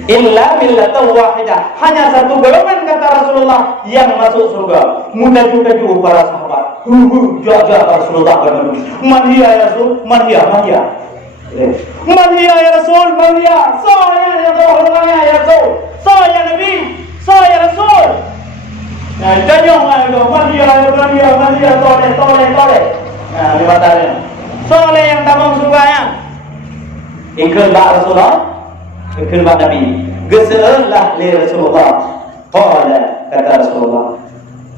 illa millatan wahidah, hanya satu golongan kata Rasulullah yang masuk surga. Mudah-mudahan para sahabat jaga Rasulullah berdoa, man hiya ya Rasul, man hiya ya Rasul, man hiya, saya ya Rasul, ya Rasul, saya Nabi, saya Rasul. Nah, tanyong man hiya, toleh. Nah, dibatalkan. Soleh yang tamam surganya. Ikut Rasulullah, ikut Nabi. Geselah li Rasulullah. Qala kata Rasulullah.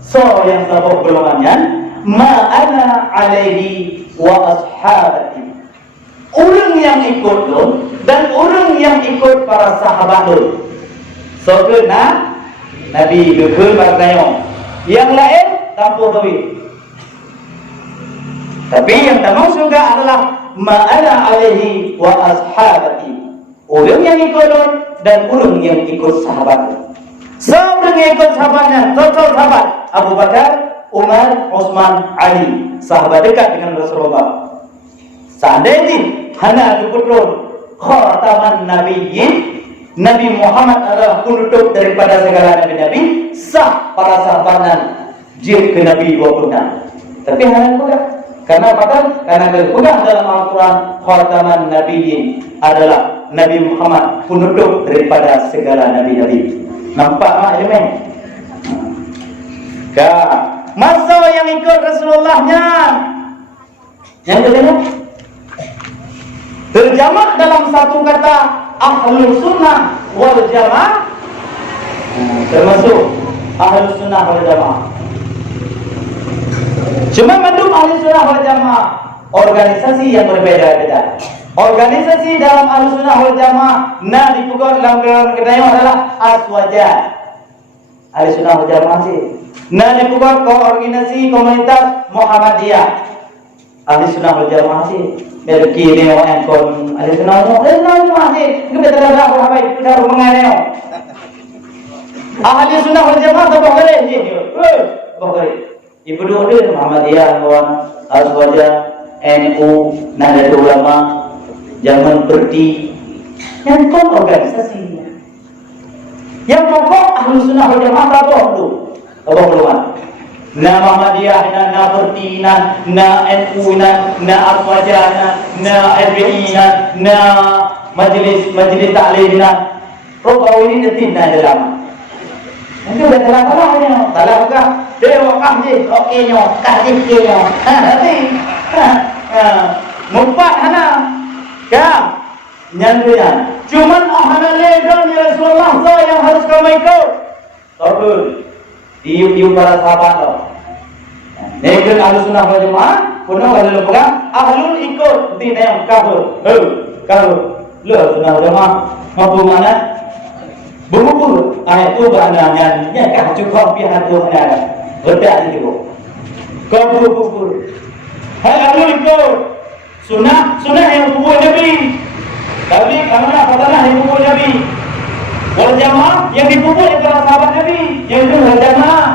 So yang sabuk golongannya, ma ana alaihi wa ashabati. Orang yang ikut lu dan orang yang ikut para sahabat lu. So kena Nabi gekul bertanya. Yang lain tanpa duit. Tapi yang tamam surga adalah ma'ana alaihi wa ashabati. Orang yang ikut dan orang yang ikut sahabat. Seorang yang ikut sahabatnya, total sahabat Abu Bakar, Umar, Utsman, Ali, sahabat dekat dengan Rasulullah. Seandainya hana diputrun khataman nabiyyin, Nabi Muhammad adalah penutup daripada segala nabi-nabi, sah para sahabatnya jil ke Nabi 26. Tapi hana bukan. Karena apa? Karena kemudian dalam Al-Quran khataman nabiyyin adalah Nabi Muhammad penutup daripada segala nabi-nabi. Nampak tak elemen? Masa yang ikut Rasulullahnya. Yang kedua, terjemah dalam satu kata Ahlus Sunnah wal Jamaah, termasuk Ahlus Sunnah wal Jamaah. Cuma mandum Ahlus Sunnah wal Jamaah organisasi yang berbeda-beda. Organisasi dalam Ahlus Sunnah wal Jamaah dipukul dalam kedayang adalah Aswaja. Ahlus Sunnah wal Jamaah sih. Dipukul koordinasi komunitas Muhammadiyah. Ahlus Sunnah wal Jamaah sih. Berki ni orang kon Ahlus Sunnah wal Jamaah sih. Kita terlalu apa kita mengenai. Ahlus Sunnah wal Jamaah tu boleh je. Boleh. Ibu dua Muhammadiyah, kawan, Aswaja, NU, Nahdlatul Ulama, Zaman Perti, yang kon organisasinya. Yang pokok Ahlus Sunnah wal Jamaah tahu tu, apa keluar? Na Muhammadiyah, na Perti, na NU, na Aswaja, na RBI, na Majlis Taklim, Rokau ini nanti na dalam. Nanti udah telah bukan? Dia wakaf je, okeynya, kasihnya. Nanti, mumpat hana, nyandunya. Cuman hana ledan ya Rasulullah yang harus kamu ikut. Tahu? Diu para sahabat lo. Negeri Ahlus Sunnah wal Jamaah, punya kalau pegang ahlul ikut, nanti yang kafir. Kalau lo Sunnah wal Jamaah, mampu mana? Berhubung ayat itu berandangan, ya kan cukup pihak tu mana? Betul itu. Kau berhubung. Hai ahlul ikut. Sunnah yang kubur Nabi. Tapi kalau nak katalah yang kubur Nabi. Wal Jamaah yang dikubur para sahabat Nabi, yang itu wal Jamaah.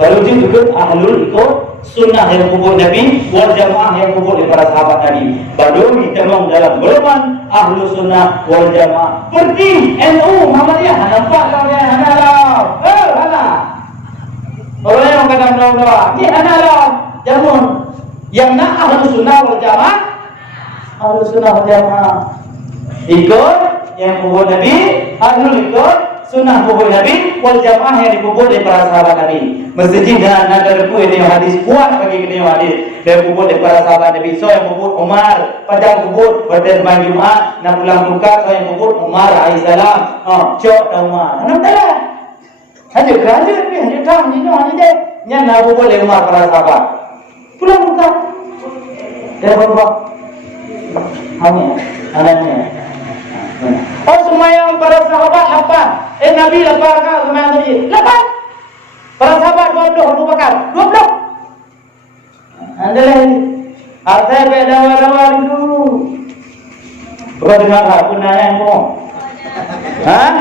Baru juga ahlul ikut sunnah yang kubur Nabi, wal Jamaah yang kubur para sahabat Nabi. Baru ditemung dalam golongan Ahlus Sunnah wal Jamaah. Pergi NU Muhammadiyah nampak kau ni hanalah. Hana. Orang yang kata doa, ni hanalah. Jangan yang nak Ahlus Sunnah wal Jamaah, Ahlus Sunnah wal Jamaah ikut yang kubur Nabi, ahlul ikut sunnah kubur Nabi, wal Jamaah yang dikubur oleh para sahabat Nabi. Masjid dan ada buku ini hadis kuat bagi ini hadis. Dia kubur oleh para sahabat Nabi. So yang kubur Umar, padang kubur berderman Jumaat, nak pulang buka. So yang kubur Umar alaihissalam. Cok Umar. Nampak tak? Hanya kerja ni, hanya kam, hanya deh. Yang nak kubur oleh Umar para sahabat. Pulang buka. Dia berubah. Hanya, anaknya. Oh semayang para sahabat apa? Nabi lepas kan semayang Nabi. Lepas. Para sahabat 20 Abu Bakar. 20. Adalah ini. Asal beda-beda dulu. Bukan dengar aku nanya yang bohong. Hah?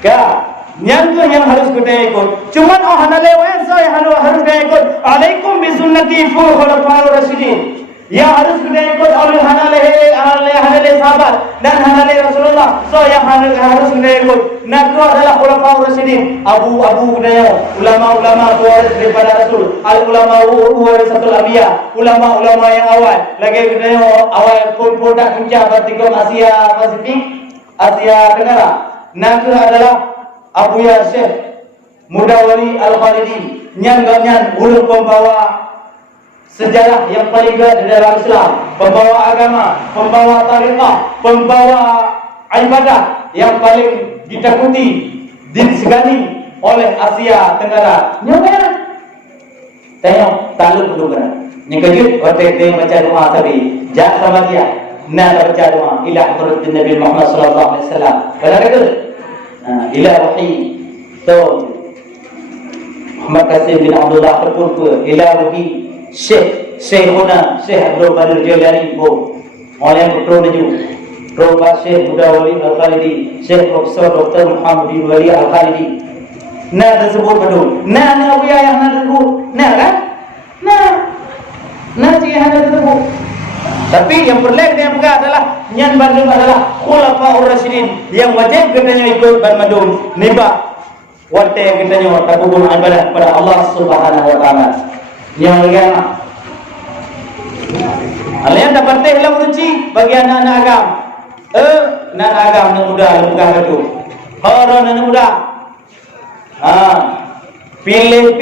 Kak, yang harus kita ikut. Cuman hana lewat saya harus kita ikut. Alaikum bi sunnati khulafa'ir rasyidin. Yang harus kena ikut oleh hanale sahabat dan hanale Rasulullah. So yang harus kena ikut. Nah, itu adalah khulafaur rasyidin. Abu Nayo, ulama-ulama pewaris daripada Rasul. Al-ulama warisatul anbiya, ulama-ulama yang awal. Lagi kena awal produk puncak vertikal Asia Pasifik, Asia Tenggara. Nah, itu adalah Abu Ya Syekh Mudawari Al-Khalidi. Nyan ulun pembawa sejarah yang paling berat di dalam Islam, pembawa agama, pembawa tariqah, pembawa ibadah yang paling ditakuti, disegani oleh Asia Tenggara. Nyonya, tengok taluk dulu kan? Ni kejut, waktu dia baca doa tadi, jangan sama dia. Nak baca doa, ilah turut Nabi Muhammad sallallahu alaihi wasallam. Benar ke? Ilah wahi. So Muhammad Qasim bin Abdullah berpurpa, ilah wahi. Syekhuna Syekh Abdul Qadir Jailani bo oleh Dr. Naju Prof. Syekh Mudawari Al-Khalidi, Syekh Profesor Dr. Muhammadin Wali Al-Khalidi. Nah tersebut betul. Nah wiya yang tersebut. Nah kan? Nah yang tersebut. Tapi yang perlain yang pegang adalah nyan bandung adalah khulafaur rasyidin yang wajib katanya ikut bandung nibah wate katanya takubul ibadah kepada Allah Subhanahu wa taala. Yang agama Alian dapat teh lah kunci bagi anak-anak agam. Anak agam yang muda bukan itu. Orang anak muda. Pilih.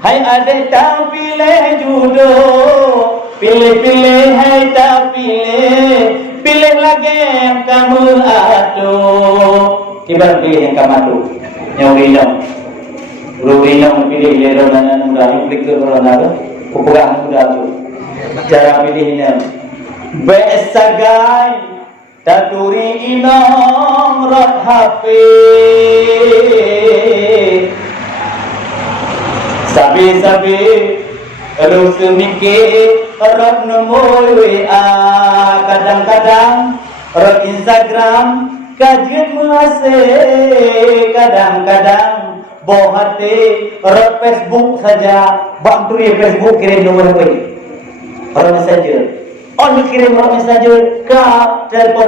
Hai adik tak pilih jodoh. Pilih hai tak pilih. Pilih lagi yang kamu aduh. Kibar pilih yang kamu aduh. Yang bilang Rubina pilih lero dan mudah implik ke orang ada, ukuran mudah tu. Cara pilihnya, besagai taturi inam rat hafi, sabi terus mikir rat nomor WA, kadang-kadang rat Instagram kajian masih kadang-kadang bohate orang Facebook saja bantu ya Facebook kirim nomor apa ini orang messenger on kirim orang messenger ke telepon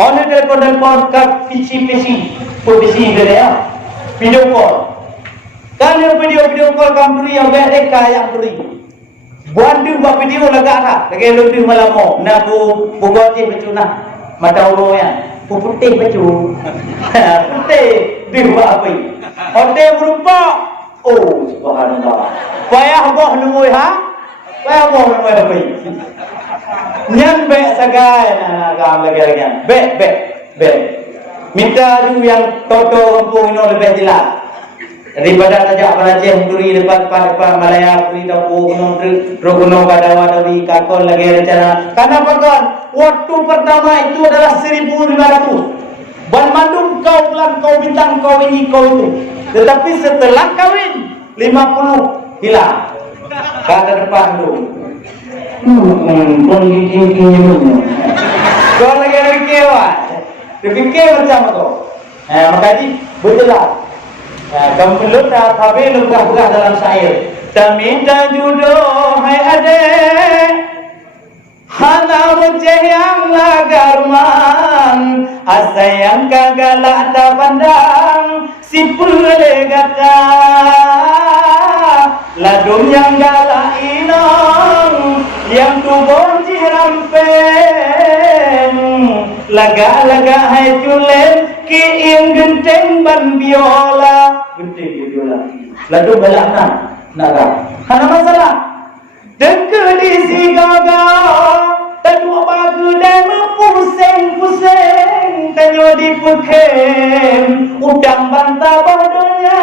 on telepon ke PC dia video call kan video call kamu yang mereka yang beri buat video lagi lebih malam nak buat bercuna mata urungnya putih baju putih dibuat apa ini hotel berupa subhanallah payah boh nemui payah boh nemui apa ini nyan bek sagai agam lagi bek minta tu yang toto kampung ini lebih jelas daripada tajak Aceh Duri depan Malaya Puri Tapu Gunung Badawa Dawi Kakon lagi rencana kenapa kan waktu pertama itu adalah 1.500 ban mandum kau pelan kau bintang kau ini kau itu tetapi setelah kawin 50 hilang kata depan tu kau lagi fikir macam tu makanya betul lah kamu perlu tak habis lugah-lugah dalam syair tak minta jodoh hai adik hana wajah yang lagarman asa yang kagalak tak pandang si pulih gata ladum yang galak inong yang tubon jirampeng laga-laga hai culen ki ing genteng ban biola ladum galak nak hana masalah dengke di si gaga tanyo bagu dan pusing tanyo di pukem udang bantah bodohnya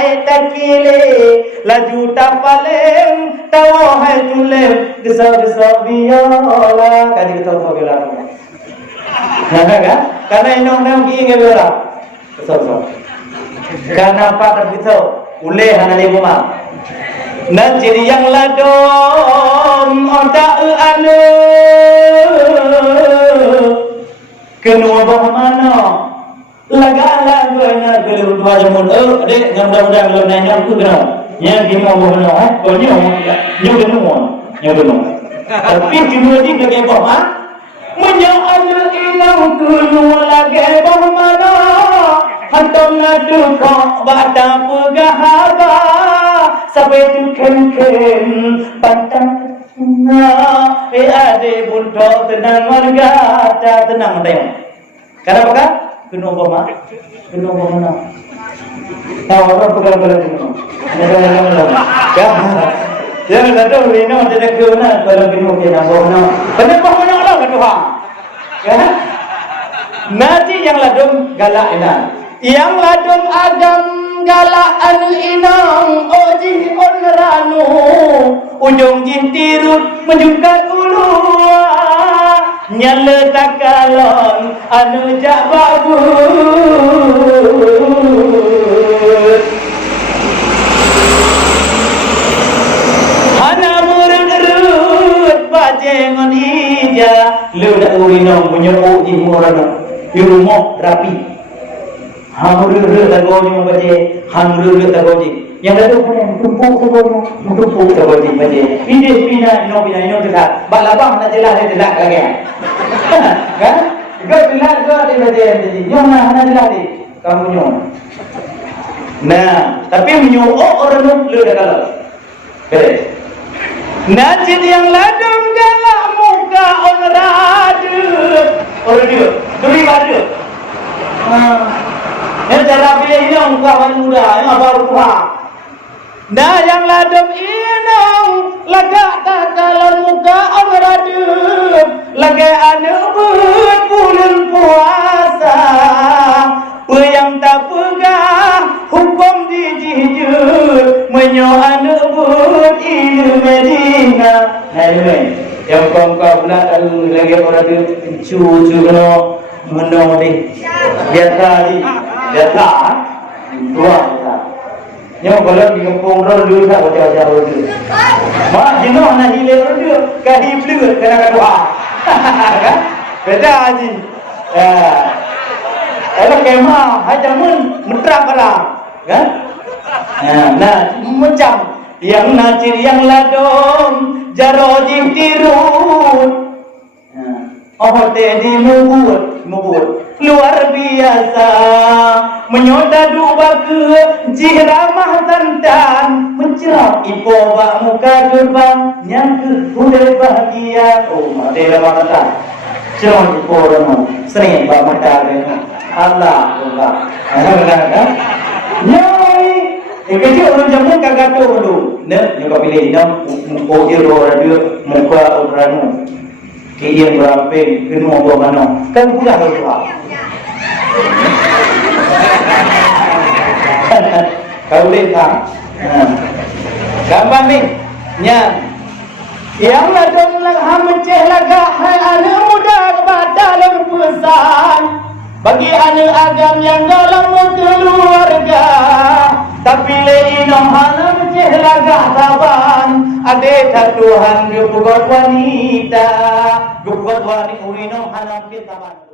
etakile laju tapalem tawo hai tulem gesa biola kali kita tahu biola kan karena inong ki biola so karena apa terbito uleh hana lebuma najir yang ladom otak anu kenua bah mana laga-laga guna gelir dua jamun adik mudah-mudahan kalau nanya aku kena Yang dia mau kau nyo. Tapi cuma di lagi bah, menyal ilang kuno lagi bah mana, hantam nadu kau bata pegahaba, sampai tu ken batang na, ade buntot tenang warga, tenang tayong. Kenapa kan? Kuno bah mana? Tahu apa perkara-perkara itu? Jangan ada lino tidak kena kalau kena kena bohong. Kenapa bohong lah kedua? Ya? Nanti yang ladung galak ina, yang ladung agam galak anu inang oji onranu, ujung jintirut menjungkat ulu, nyala takalon anu jak bagus. Jangan ija, lu dah urinong punya uji murano, di rumah rapi. Hamur tagoji baje, hamur tagoji. Yang ada pun yang tumpuk tagoji baje. Ini pina kita. Balabang nak jelas dia jelas lagi. Kan? Kau jelas kau dia baje jadi. Yang nak jelas dia, kamu nyom. Nah, tapi menyuruh orang lu dah kalau. Beres. Najid yang ladung galak muka orang radu. Orang dia, duri badu. Yang cara pilih ini orang kawan muda, yang baru tua. Nah yang ladung inong lagak takalan muka orang radu. Lagak anu bulan puasa. Yang tak pegah hukum dijijut menyoan but ilmu Medina. Hai yang kau pula lagi orang tu cucu no meno ni biasa tua yang kalau di kampung orang dulu tak baca dulu mak jenuh nak hilang orang dulu kahim dulu kena kedua kan beda haji kalau kemah hajamun meterang kalah kan nah macam yang nacir yang ladom jarojim tirut tadi mubut luar biasa menyoda dua ke jiramah santan mencerap ipo bak muka gerbang yang ke kuda bahagia mati ramah santan cerong ipo ramah sering bak mata Allah kan nyai kerja orang jamu kagak tahu dulu ne kau pilih dam muka radio muka orang kian berapa kena buat mana kan pula harus kau lihat gambar ni yang ladung hamceh lagak hai anak muda dalam pesan bagi anak agam yang dalam keluarga tapi leinong halam lagak taban ada Tuhan gebuat wanita gebuat wanita urinong halam kita taban